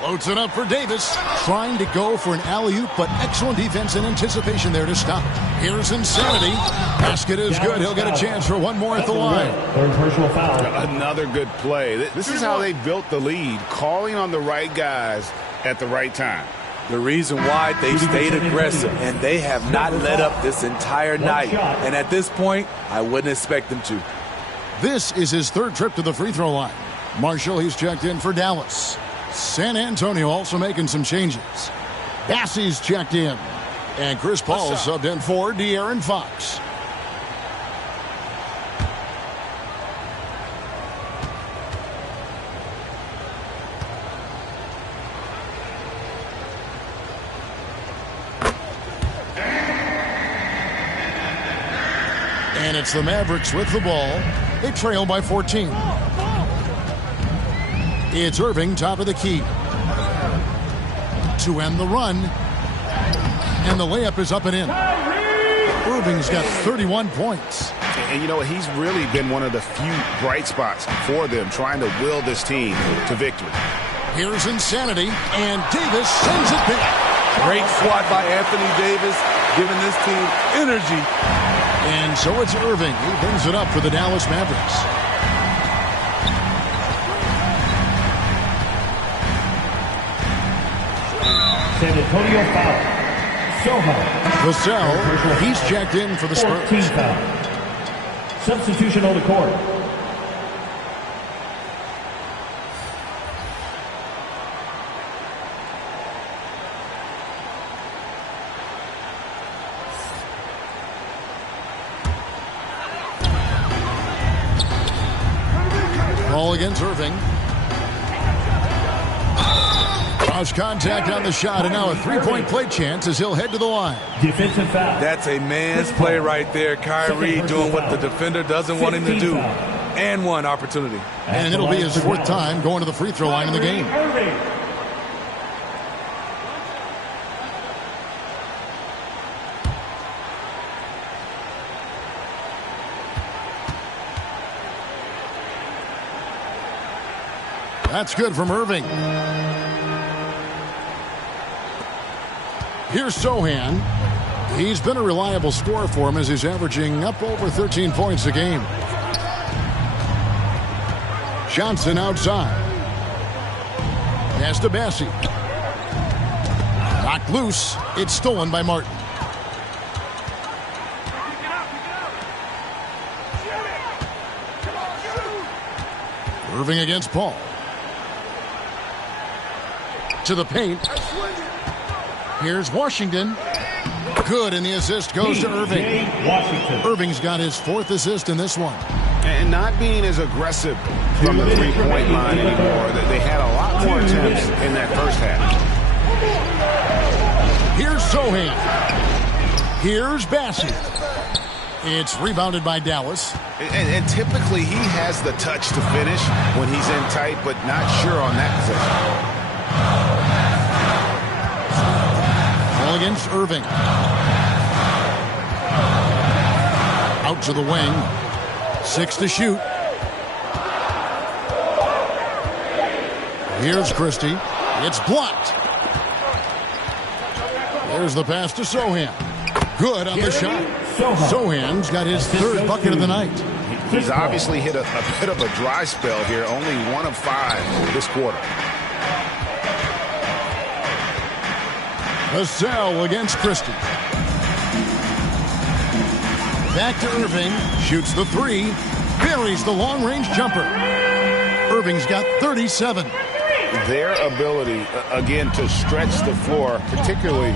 Floats it up for Davis, trying to go for an alley-oop, but excellent defense and anticipation there to stop. Here's Insanity. Basket is good. He'll get a chance for one more at the line. Third personal foul. Another good play. This is how they built the lead, calling on the right guys at the right time. The reason why they stayed aggressive, and they have not let up this entire night. And at this point, I wouldn't expect them to. This is his 3rd trip to the free throw line. Marshall, he's checked in for Dallas. San Antonio also making some changes. Bassey's checked in. And Chris Paul subbed in for De'Aaron Fox. And it's the Mavericks with the ball. They trail by 14. It's Irving, top of the key. To end the run. And the layup is up and in. Irving's got 31 points. And you know, he's really been one of the few bright spots for them, trying to will this team to victory. Here's Insanity, and Davis sends it back. Great swat by Anthony Davis, giving this team energy. And so it's Irving. He brings it up for the Dallas Mavericks. San Antonio foul. Vassell, he's checked in for the Spurs. 14 foul. Substitution on the court. Ball against Irving. Cross contact on the shot, and now a three-point play chance as he'll head to the line. Defensive foul. That's a man's play right there. Kyrie doing what the defender doesn't want him to do. and one opportunity. And it'll be his fourth time going to the free throw line in the game. That's good from Irving. Here's Sohan. He's been a reliable scorer for him as he's averaging up over 13 points a game. Johnson outside. Pass to Bassey. Knocked loose. It's stolen by Martin. Irving against Paul. To the paint. Here's Washington. Good, and the assist goes to Irving. Irving's got his fourth assist in this one. And not being as aggressive from the three-point line anymore. They had a lot more attempts in that first half. Here's Sohan. Here's Bassey. It's rebounded by Dallas. And typically he has the touch to finish when he's in tight, but not sure on that possession. Ball against Irving. Out to the wing. 6 to shoot. Here's Christie. It's blocked. There's the pass to Sohan. Good on the shot. Sohan's got his third bucket of the night. He's obviously hit a bit of a dry spell here. Only 1 of 5 this quarter. Vassell against Christie. Back to Irving. Shoots the three. Buries the long-range jumper. Irving's got 37. Their ability, again, to stretch the floor, particularly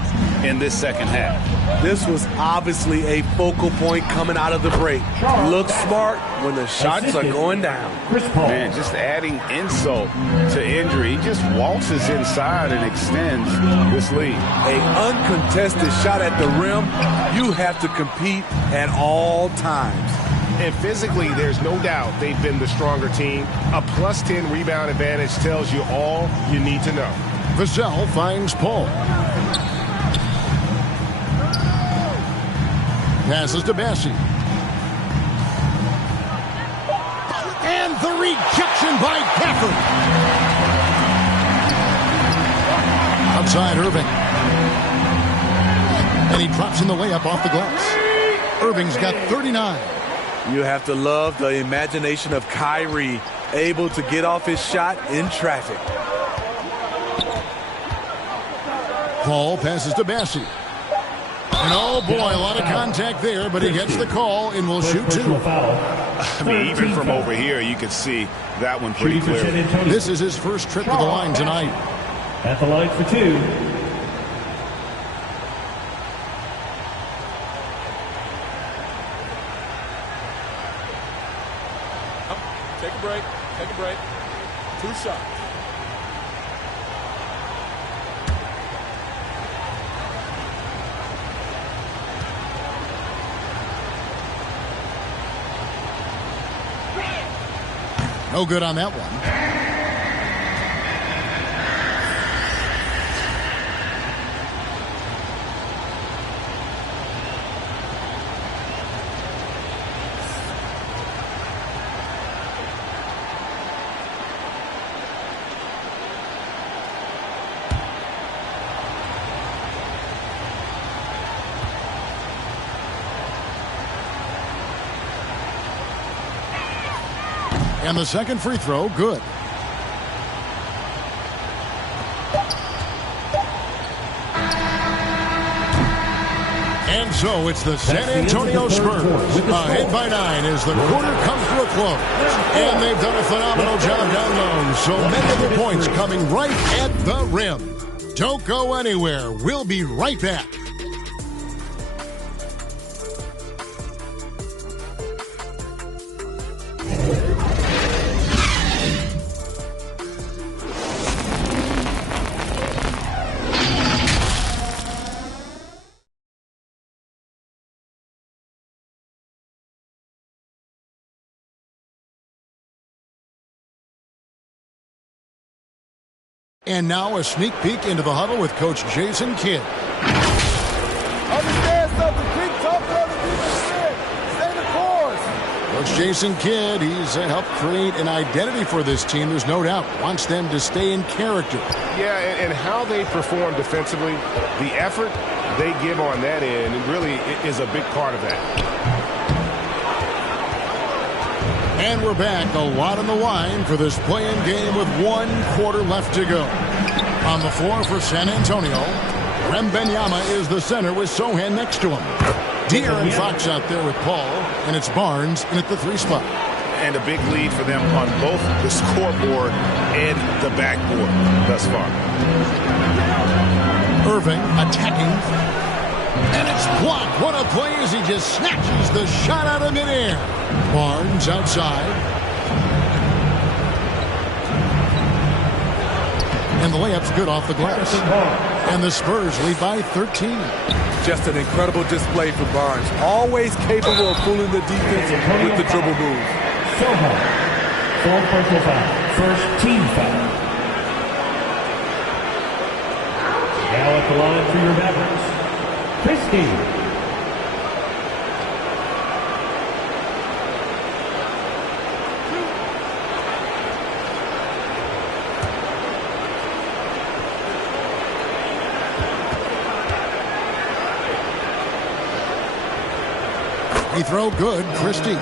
in this second half. This was obviously a focal point coming out of the break. Look smart when the shots are going down. Man, just adding insult to injury. He just waltzes inside and extends this lead. An uncontested shot at the rim, you have to compete at all times. And physically, there's no doubt they've been the stronger team. A plus 10 rebound advantage tells you all you need to know. Vassell finds Paul. Passes to Bassey. And the rejection by Gafford. Outside Irving. And he drops in the layup off the glass. Irving's got 39. You have to love the imagination of Kyrie, able to get off his shot in traffic. Paul passes to Bassey. And oh boy, a lot of contact there, but he gets the call and will shoot 2. I mean, even from over here, you could see that one pretty clearly. This is his first trip to the line tonight. At the line for 2. Take a break. Take a break. 2 shots. No good on that one. And the second free throw, good. And so it's the San Antonio Spurs ahead by 9 as the quarter comes to a close. And they've done a phenomenal job down low. So many of the points coming right at the rim. Don't go anywhere. We'll be right back. And now a sneak peek into the huddle with Coach Jason Kidd. Understand something. Keep talking on the defense end. Stay the course. Coach Jason Kidd, he's helped create an identity for this team. There's no doubt. Wants them to stay in character. Yeah, and how they perform defensively, the effort they give on that end really is a big part of that. And we're back. A lot on the line for this play-in game with 1 quarter left to go. On the floor for San Antonio, Wembanyama is the center with Sochan next to him. De'Aaron Fox out there with Paul, and it's Barnes in at the 3 spot. And a big lead for them on both the scoreboard and the backboard thus far. Irving attacking. And it's blocked. What a play as he just snatches the shot out of midair. Barnes outside. And the layup's good off the glass. And the Spurs lead by 13. Just an incredible display for Barnes. Always capable of fooling the defense with the dribble move. Soho. 4 personal foul. First team foul. Now at the line for your Mavericks, Christie. Free throw good, Christie.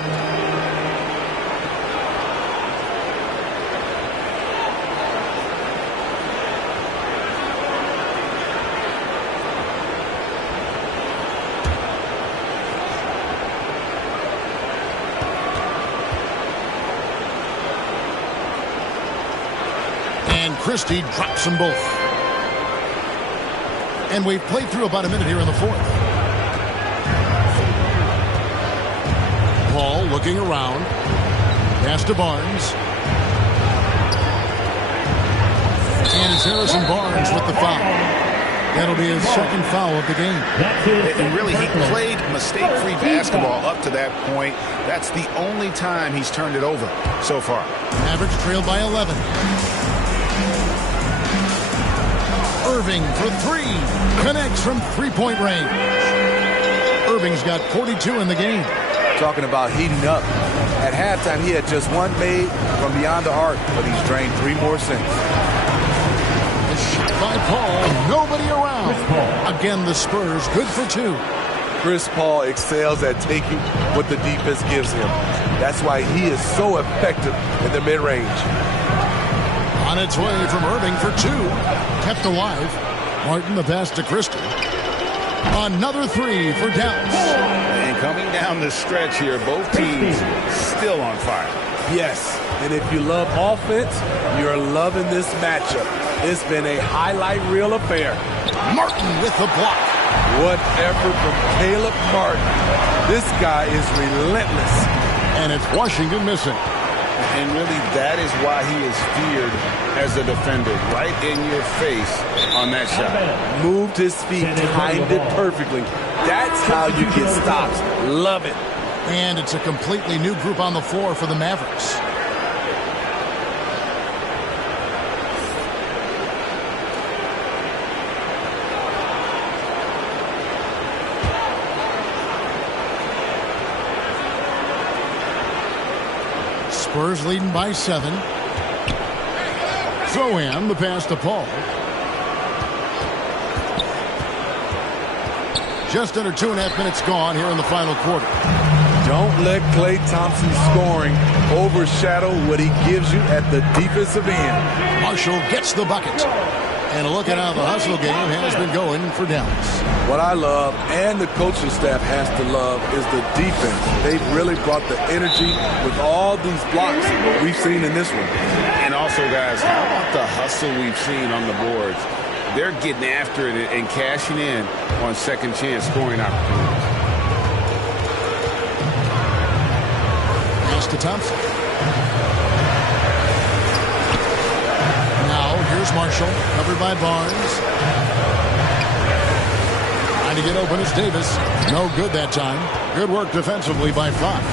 Christie drops them both. And we've played through about a minute here in the 4th. Paul looking around. Pass to Barnes. And it's Harrison Barnes with the foul. That'll be his second foul of the game. And really, he played mistake-free basketball up to that point. That's the only time he's turned it over so far. Mavericks trailed by 11. Irving for 3. Connects from 3-point range. Irving's got 42 in the game. Talking about heating up. At halftime, he had just 1 made from beyond the arc, but he's drained 3 more since. The shot by Paul. Nobody around. Again, the Spurs good for 2. Chris Paul excels at taking what the defense gives him. That's why he is so effective in the mid-range. On its way from Irving for 2. Kept alive. Martin the pass to Christie. Another 3 for Dallas. And coming down the stretch here, both teams still on fire. Yes, and if you love offense, you're loving this matchup. It's been a highlight reel affair. Martin with the block. What effort from Caleb Martin. This guy is relentless. And it's Washington missing. And really, that is why he is feared as a defender. Right in your face on that shot. Moved his feet, timed it perfectly. That's how you get stops. Love it. And it's a completely new group on the floor for the Mavericks. Spurs leading by 7. Sochan, the pass to Paul. Just under 2.5 minutes gone here in the final quarter. Don't let Klay Thompson's scoring overshadow what he gives you at the defensive end. Marshall gets the bucket. And a look at how the hustle game has been going for Dallas. What I love, and the coaching staff has to love, is the defense. They've really brought the energy with all these blocks we've seen in this one. And also, guys, how about the hustle we've seen on the boards? They're getting after it and cashing in on second chance scoring opportunities. Pass to Thompson. Now, here's Marshall, covered by Barnes. Trying to get open is Davis. No good that time. Good work defensively by Fox.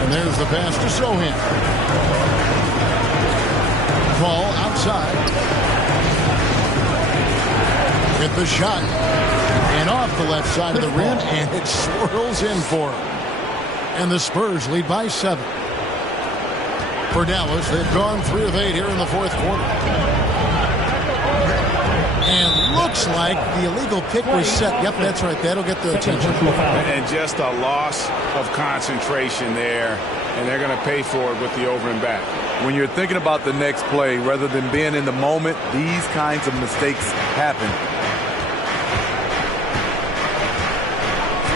And there's the pass to Sochan. Ball outside. Hit the shot. And off the left side of the rim, and it swirls in for him. And the Spurs lead by 7. For Dallas, they've gone 3 of 8 here in the fourth quarter. And looks like the illegal pick was set. Yep, that's right. That'll get the attention. And just a loss of concentration there. And they're going to pay for it with the over and back. When you're thinking about the next play, rather than being in the moment, these kinds of mistakes happen.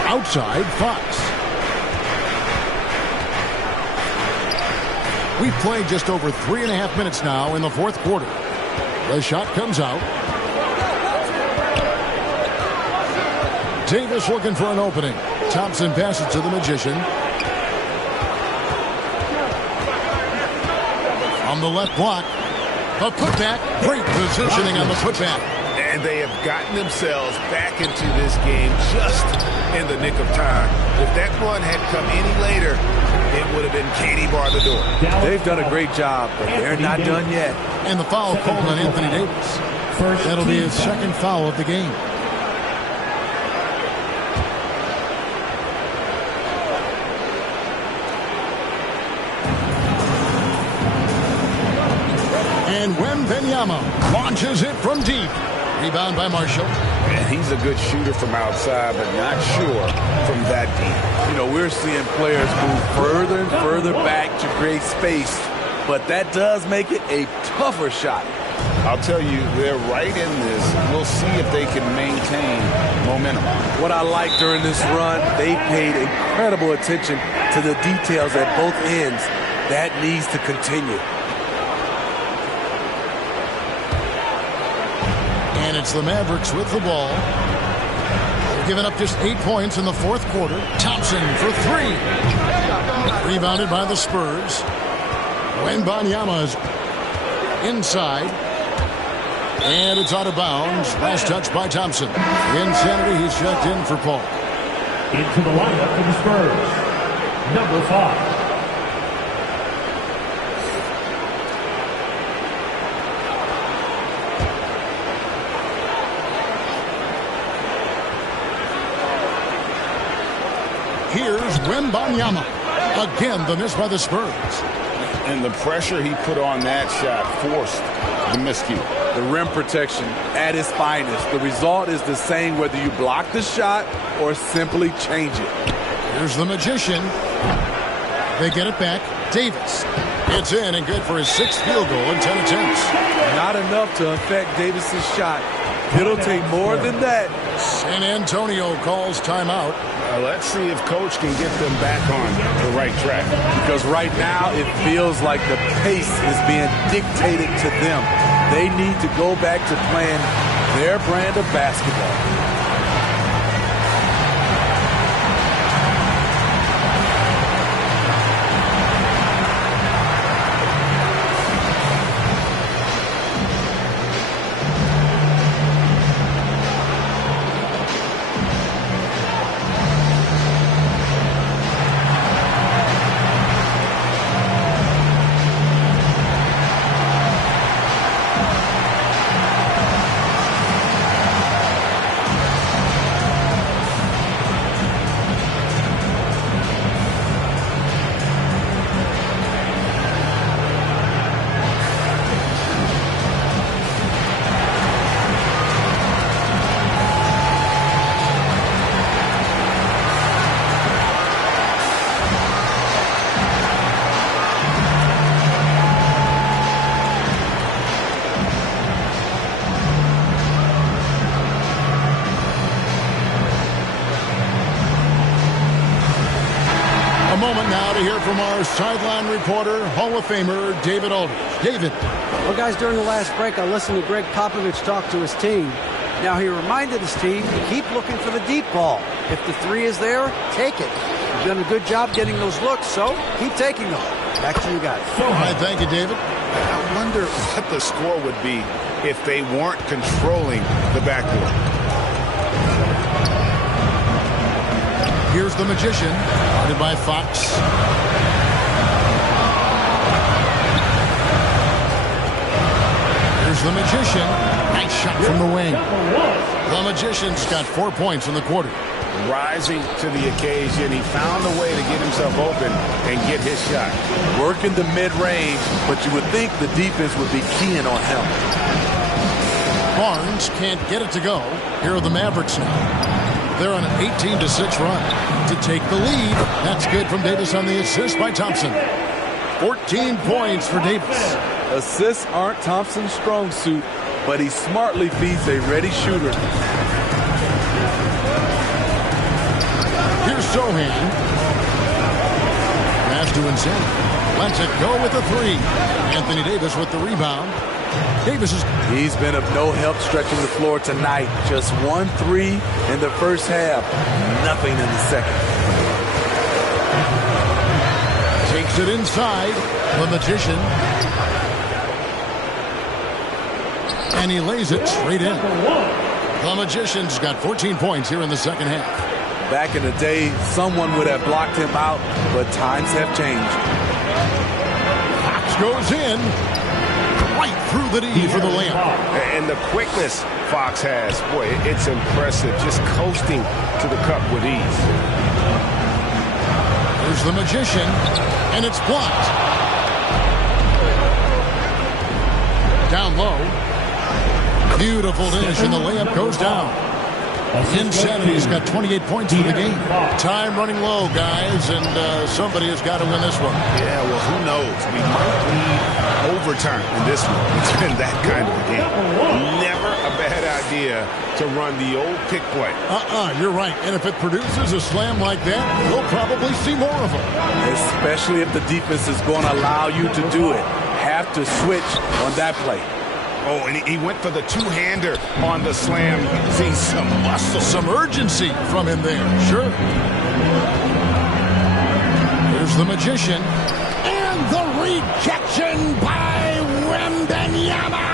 Outside, Fox. We've played just over 3.5 minutes now in the fourth quarter. The shot comes out. Davis looking for an opening. Thompson passes to the Magician. On the left block. A putback. Great positioning on the putback. And they have gotten themselves back into this game just in the nick of time. If that one had come any later, it would have been Katie bar the door. They've done a great job, but they're not done yet. And the foul called on Anthony Davis. That'll be his second foul of the game. And Wembanyama launches it from deep. Rebound by Marshall. And he's a good shooter from outside, but not sure from that deep. You know, we're seeing players move further and further back to create space, but that does make it a tougher shot. I'll tell you, they're right in this. We'll see if they can maintain momentum. What I like during this run, they paid incredible attention to the details at both ends. That needs to continue. And it's the Mavericks with the ball. They're giving up just 8 points in the fourth quarter. Thompson for 3. Rebounded by the Spurs. Wembanyama is inside. And it's out of bounds. Last touch by Thompson. Insanity, he's checked in for Paul. Into the lineup for the Spurs, number 5. Here's Wembanyama. Again, the miss by the Spurs. And the pressure he put on that shot forced the miscue. The rim protection at its finest. The result is the same whether you block the shot or simply change it. Here's the Magician. They get it back. Davis. It's in and good for his 6th field goal in 10 attempts. Not enough to affect Davis's shot. It'll take more than that. San Antonio calls timeout. Let's see if Coach can get them back on the right track. Because right now it feels like the pace is being dictated to them. They need to go back to playing their brand of basketball. From our sideline reporter, Hall of Famer David Aldridge. David. Well, guys, during the last break, I listened to Greg Popovich talk to his team. Now, he reminded his team to keep looking for the deep ball. If the 3 is there, take it. You've done a good job getting those looks, so keep taking them. Back to you guys. All right, thank you, David. I wonder what the score would be if they weren't controlling the backcourt. Here's the Magician, guarded by Fox. Here's the Magician. Nice shot from the wing. The Magician's got 4 points in the quarter. Rising to the occasion, he found a way to get himself open and get his shot. Working the mid-range, but you would think the defense would be keying on him. Barnes can't get it to go. Here are the Mavericks now. They're on an 18-6 run to take the lead. That's good from Davis on the assist by Thompson. 14 points for Davis. Assists aren't Thompson's strong suit, but he smartly feeds a ready shooter. Here's Sohan. Pass to Insanity. Lets it go with the three. Anthony Davis with the rebound. He's been of no help stretching the floor tonight. Just 1 3 in the first half. Nothing in the second. Takes it inside. The Magician. And he lays it straight in. The Magician's got 14 points here in the second half. Back in the day, someone would have blocked him out, but times have changed. Fox goes in. Right through the D for the layup. And the quickness Fox has, boy, it's impressive. Just coasting to the cup with ease. Here's the Magician, and it's blocked. Down low. Beautiful finish, and the layup goes down. Insanity's got 28 points for the game. Time running low, guys, and somebody has got to win this one. Yeah, well, who knows? We might need overtime in this one. It's been that kind of a game. Never a bad idea to run the old pick play. You're right. And if it produces a slam like that, we'll probably see more of them. Especially if the defense is going to allow you to do it. Have to switch on that play. Oh, and he went for the two-hander on the slam. Seeing some muscle. Some urgency from him there. Sure. Here's the Magician. And the rejection by Wembanyama.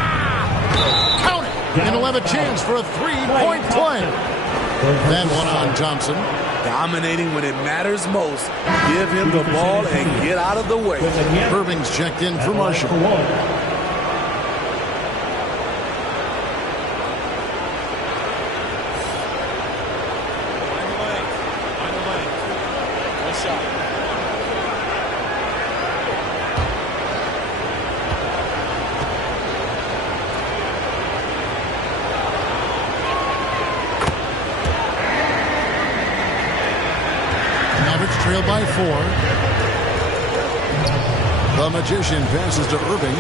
Count it. And he'll have a chance for a three-point play. That one on Thompson. Dominating when it matters most. Give him the ball and get out of the way. Irving's checked in for Marshall. Trailed by 4. The Magician passes to Irving.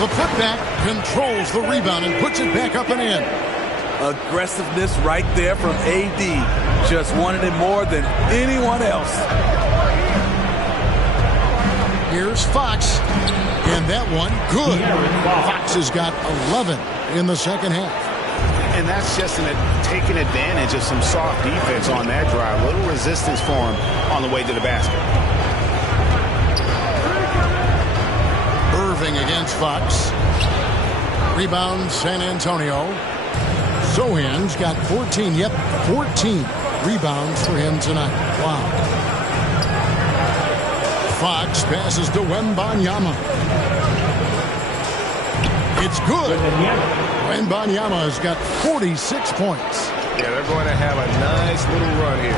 The putback controls the rebound and puts it back up and in. Aggressiveness right there from AD. Just wanted it more than anyone else. Here's Fox. And that one, good. Fox has got 11 in the second half. And that's just taking advantage of some soft defense on that drive. Little resistance for him on the way to the basket. Irving against Fox. Rebound San Antonio. Sohan's got 14. Yep, 14 rebounds for him tonight. Wow. Fox passes to Wembanyama. It's good. Wembanyama has got 46 points. Yeah, they're going to have a nice little run here.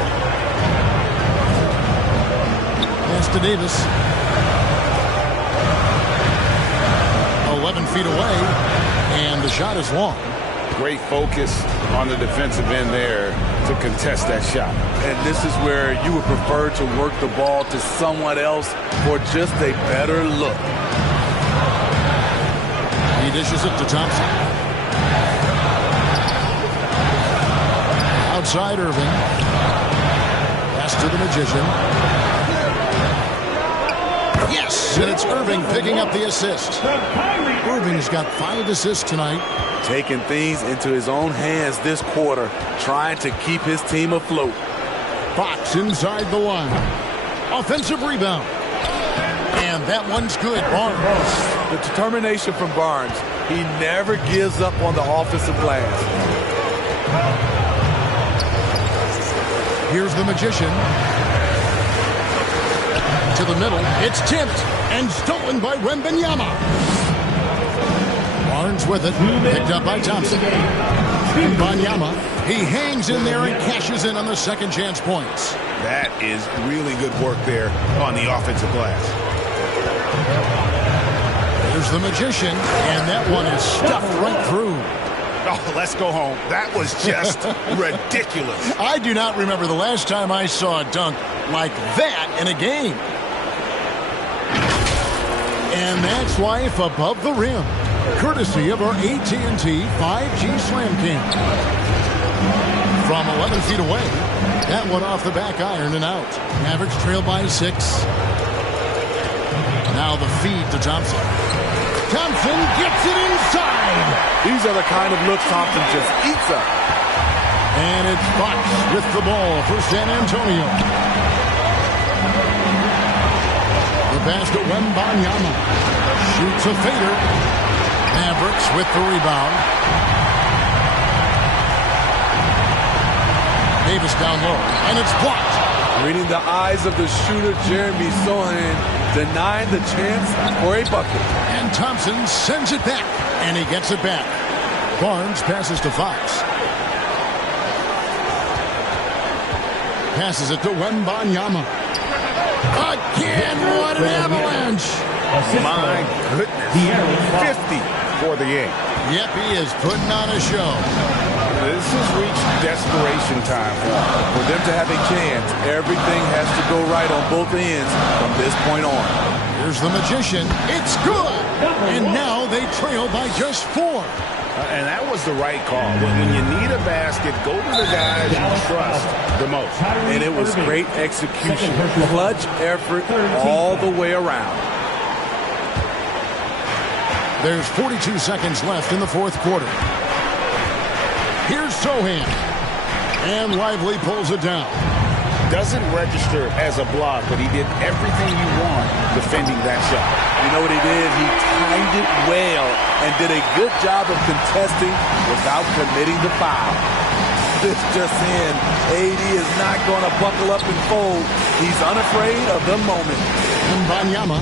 Pass to Davis. 11 feet away, and the shot is long. Great focus on the defensive end there to contest that shot. And this is where you would prefer to work the ball to someone else for just a better look. He dishes it to Thompson. Outside Irving. Pass to the Magician. Yes, and it's Irving picking up the assist. Irving's got 5 assists tonight. Taking things into his own hands this quarter, trying to keep his team afloat. Fox inside the line. Offensive rebound. And that one's good. Barnes. The determination from Barnes. He never gives up on the offensive glass. Here's the Magician. To the middle, it's tipped and stolen by Wembanyama. Barnes with it, picked up by Thompson. Wembanyama, he hangs in there and cashes in on the second chance points. That is really good work there on the offensive glass. There's the Magician, and that one is stuffed right through. Oh, let's go home. That was just ridiculous. I do not remember the last time I saw a dunk like that in a game. And that's life above the rim, courtesy of our AT&T 5G Slam Cam. From 11 feet away, that one off the back iron and out. Mavericks trail by 6. Now the feed to Thompson. Thompson gets it inside. These are the kind of looks Thompson just eats up. And it's Fox with the ball for San Antonio. The pass to Wembanyama. Shoots a fader. Mavericks with the rebound. Davis down low, and it's blocked. Reading the eyes of the shooter, Jeremy Sohan, denying the chance for a bucket. And Thompson sends it back, and he gets it back. Barnes passes to Fox. Passes it to Wembanyama. Again, what an avalanche! My goodness. 50 for the game. Yep, he is putting on a show. This has reached desperation time for them. For them to have a chance, everything has to go right on both ends from this point on. Here's the Magician. It's good! And now they trail by just 4. And that was the right call. When you need a basket, go to the guys you trust the most. And it was great execution. Clutch effort all the way around. There's 42 seconds left in the fourth quarter. Here's Sohan. And Lively pulls it down. Doesn't register as a block, but he did everything you want defending that shot. You know what he did? He timed it well and did a good job of contesting without committing the foul. This just in, AD is not going to buckle up and fold. He's unafraid of the moment. Wembanyama.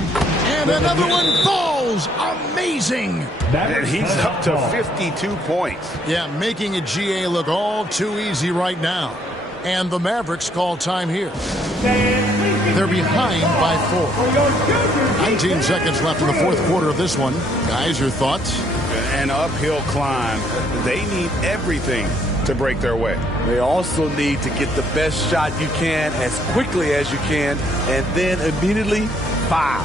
And another one falls. Amazing. And he's up to 52 points. Yeah, making a GA look all too easy right now. And the Mavericks call time here. They're behind by 4. 19 seconds left in the fourth quarter of this one. Guys, your thoughts? An uphill climb. They need everything to break their way. They also need to get the best shot you can as quickly as you can and then immediately foul.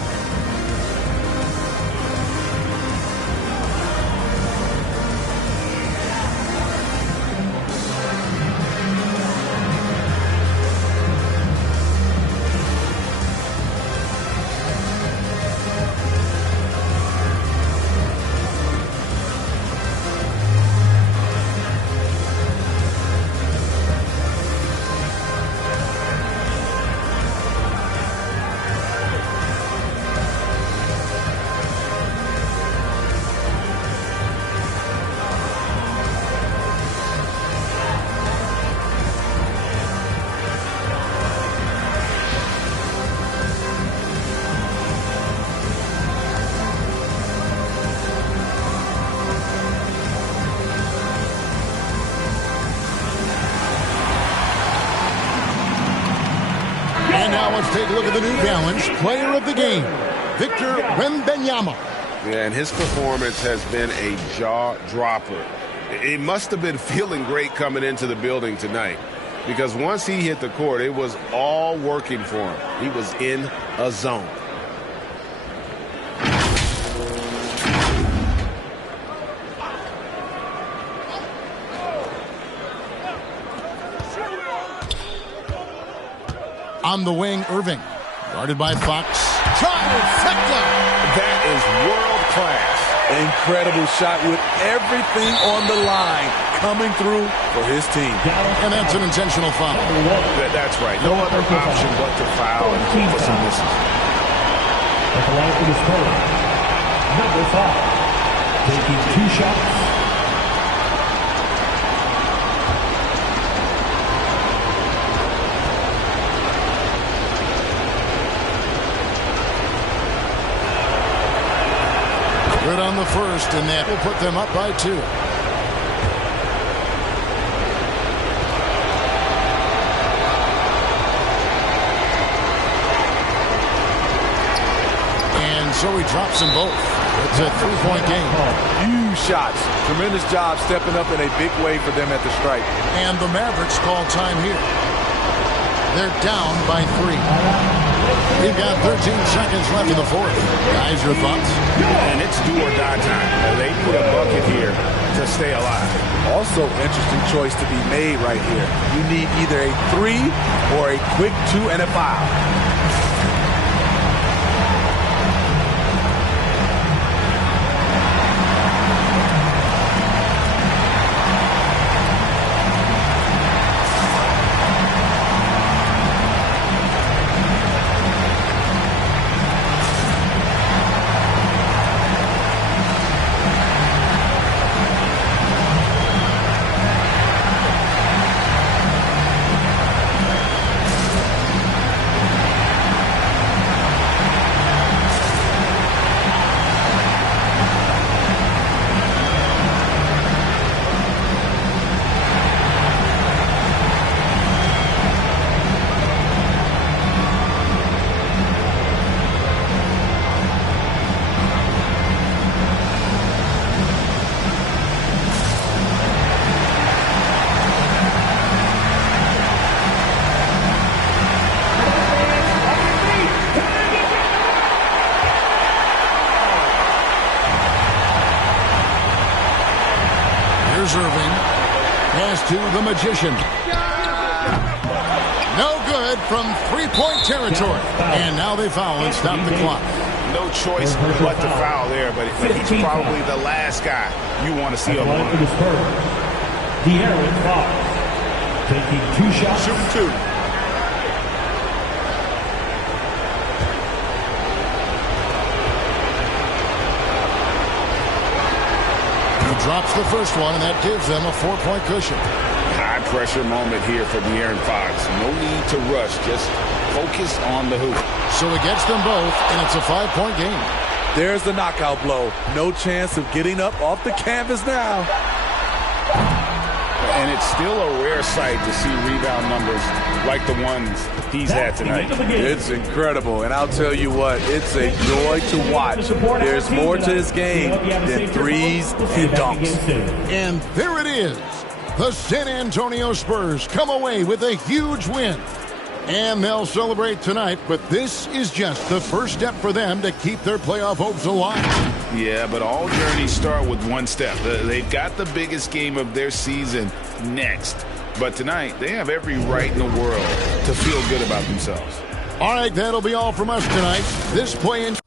Let's take a look at the New Balance player of the game, Victor Wembanyama. Yeah, and his performance has been a jaw-dropper. It must have been feeling great coming into the building tonight because once he hit the court, it was all working for him. He was in a zone. On the wing, Irving. Guarded by Fox. Trifecta! That is world class. Incredible shot with everything on the line coming through for his team. And that's an intentional foul. That's right. No other option but to foul and keep us in misses. At the line for this play, number 5, taking 2 shots. first, and that will put them up by 2. And so he drops them both. It's a 3-point game. Huge shots. Tremendous job stepping up in a big way for them at the stripe. And the Mavericks call time here. They're down by 3. We've got 13 seconds left in the fourth. Guys, your thoughts? And it's do or die time. They need a bucket here to stay alive. Also, interesting choice to be made right here. You need either a 3 or a quick 2 and a foul. Irving. Pass to the Magician. No good from 3-point territory. And now they foul and stop the clock. No choice but to foul there, but he's probably the last guy you want to see on the line. De'Aaron Fox taking 2 shots. Shooting 2. Drops the first one, and that gives them a 4-point cushion. High pressure moment here for De'Aaron Fox. No need to rush, just focus on the hoop. So he gets them both, and it's a 5-point game. There's the knockout blow. No chance of getting up off the canvas now. And it's still a rare sight to see rebound numbers like the ones he's had tonight. It's incredible, and I'll tell you what, it's a joy to watch. There's more to his game than threes and dunks. And there it is. The San Antonio Spurs come away with a huge win. And they'll celebrate tonight, but this is just the first step for them to keep their playoff hopes alive. Yeah, but all journeys start with one step. They've got the biggest game of their season next. But tonight, they have every right in the world to feel good about themselves. All right, that'll be all from us tonight. This play-in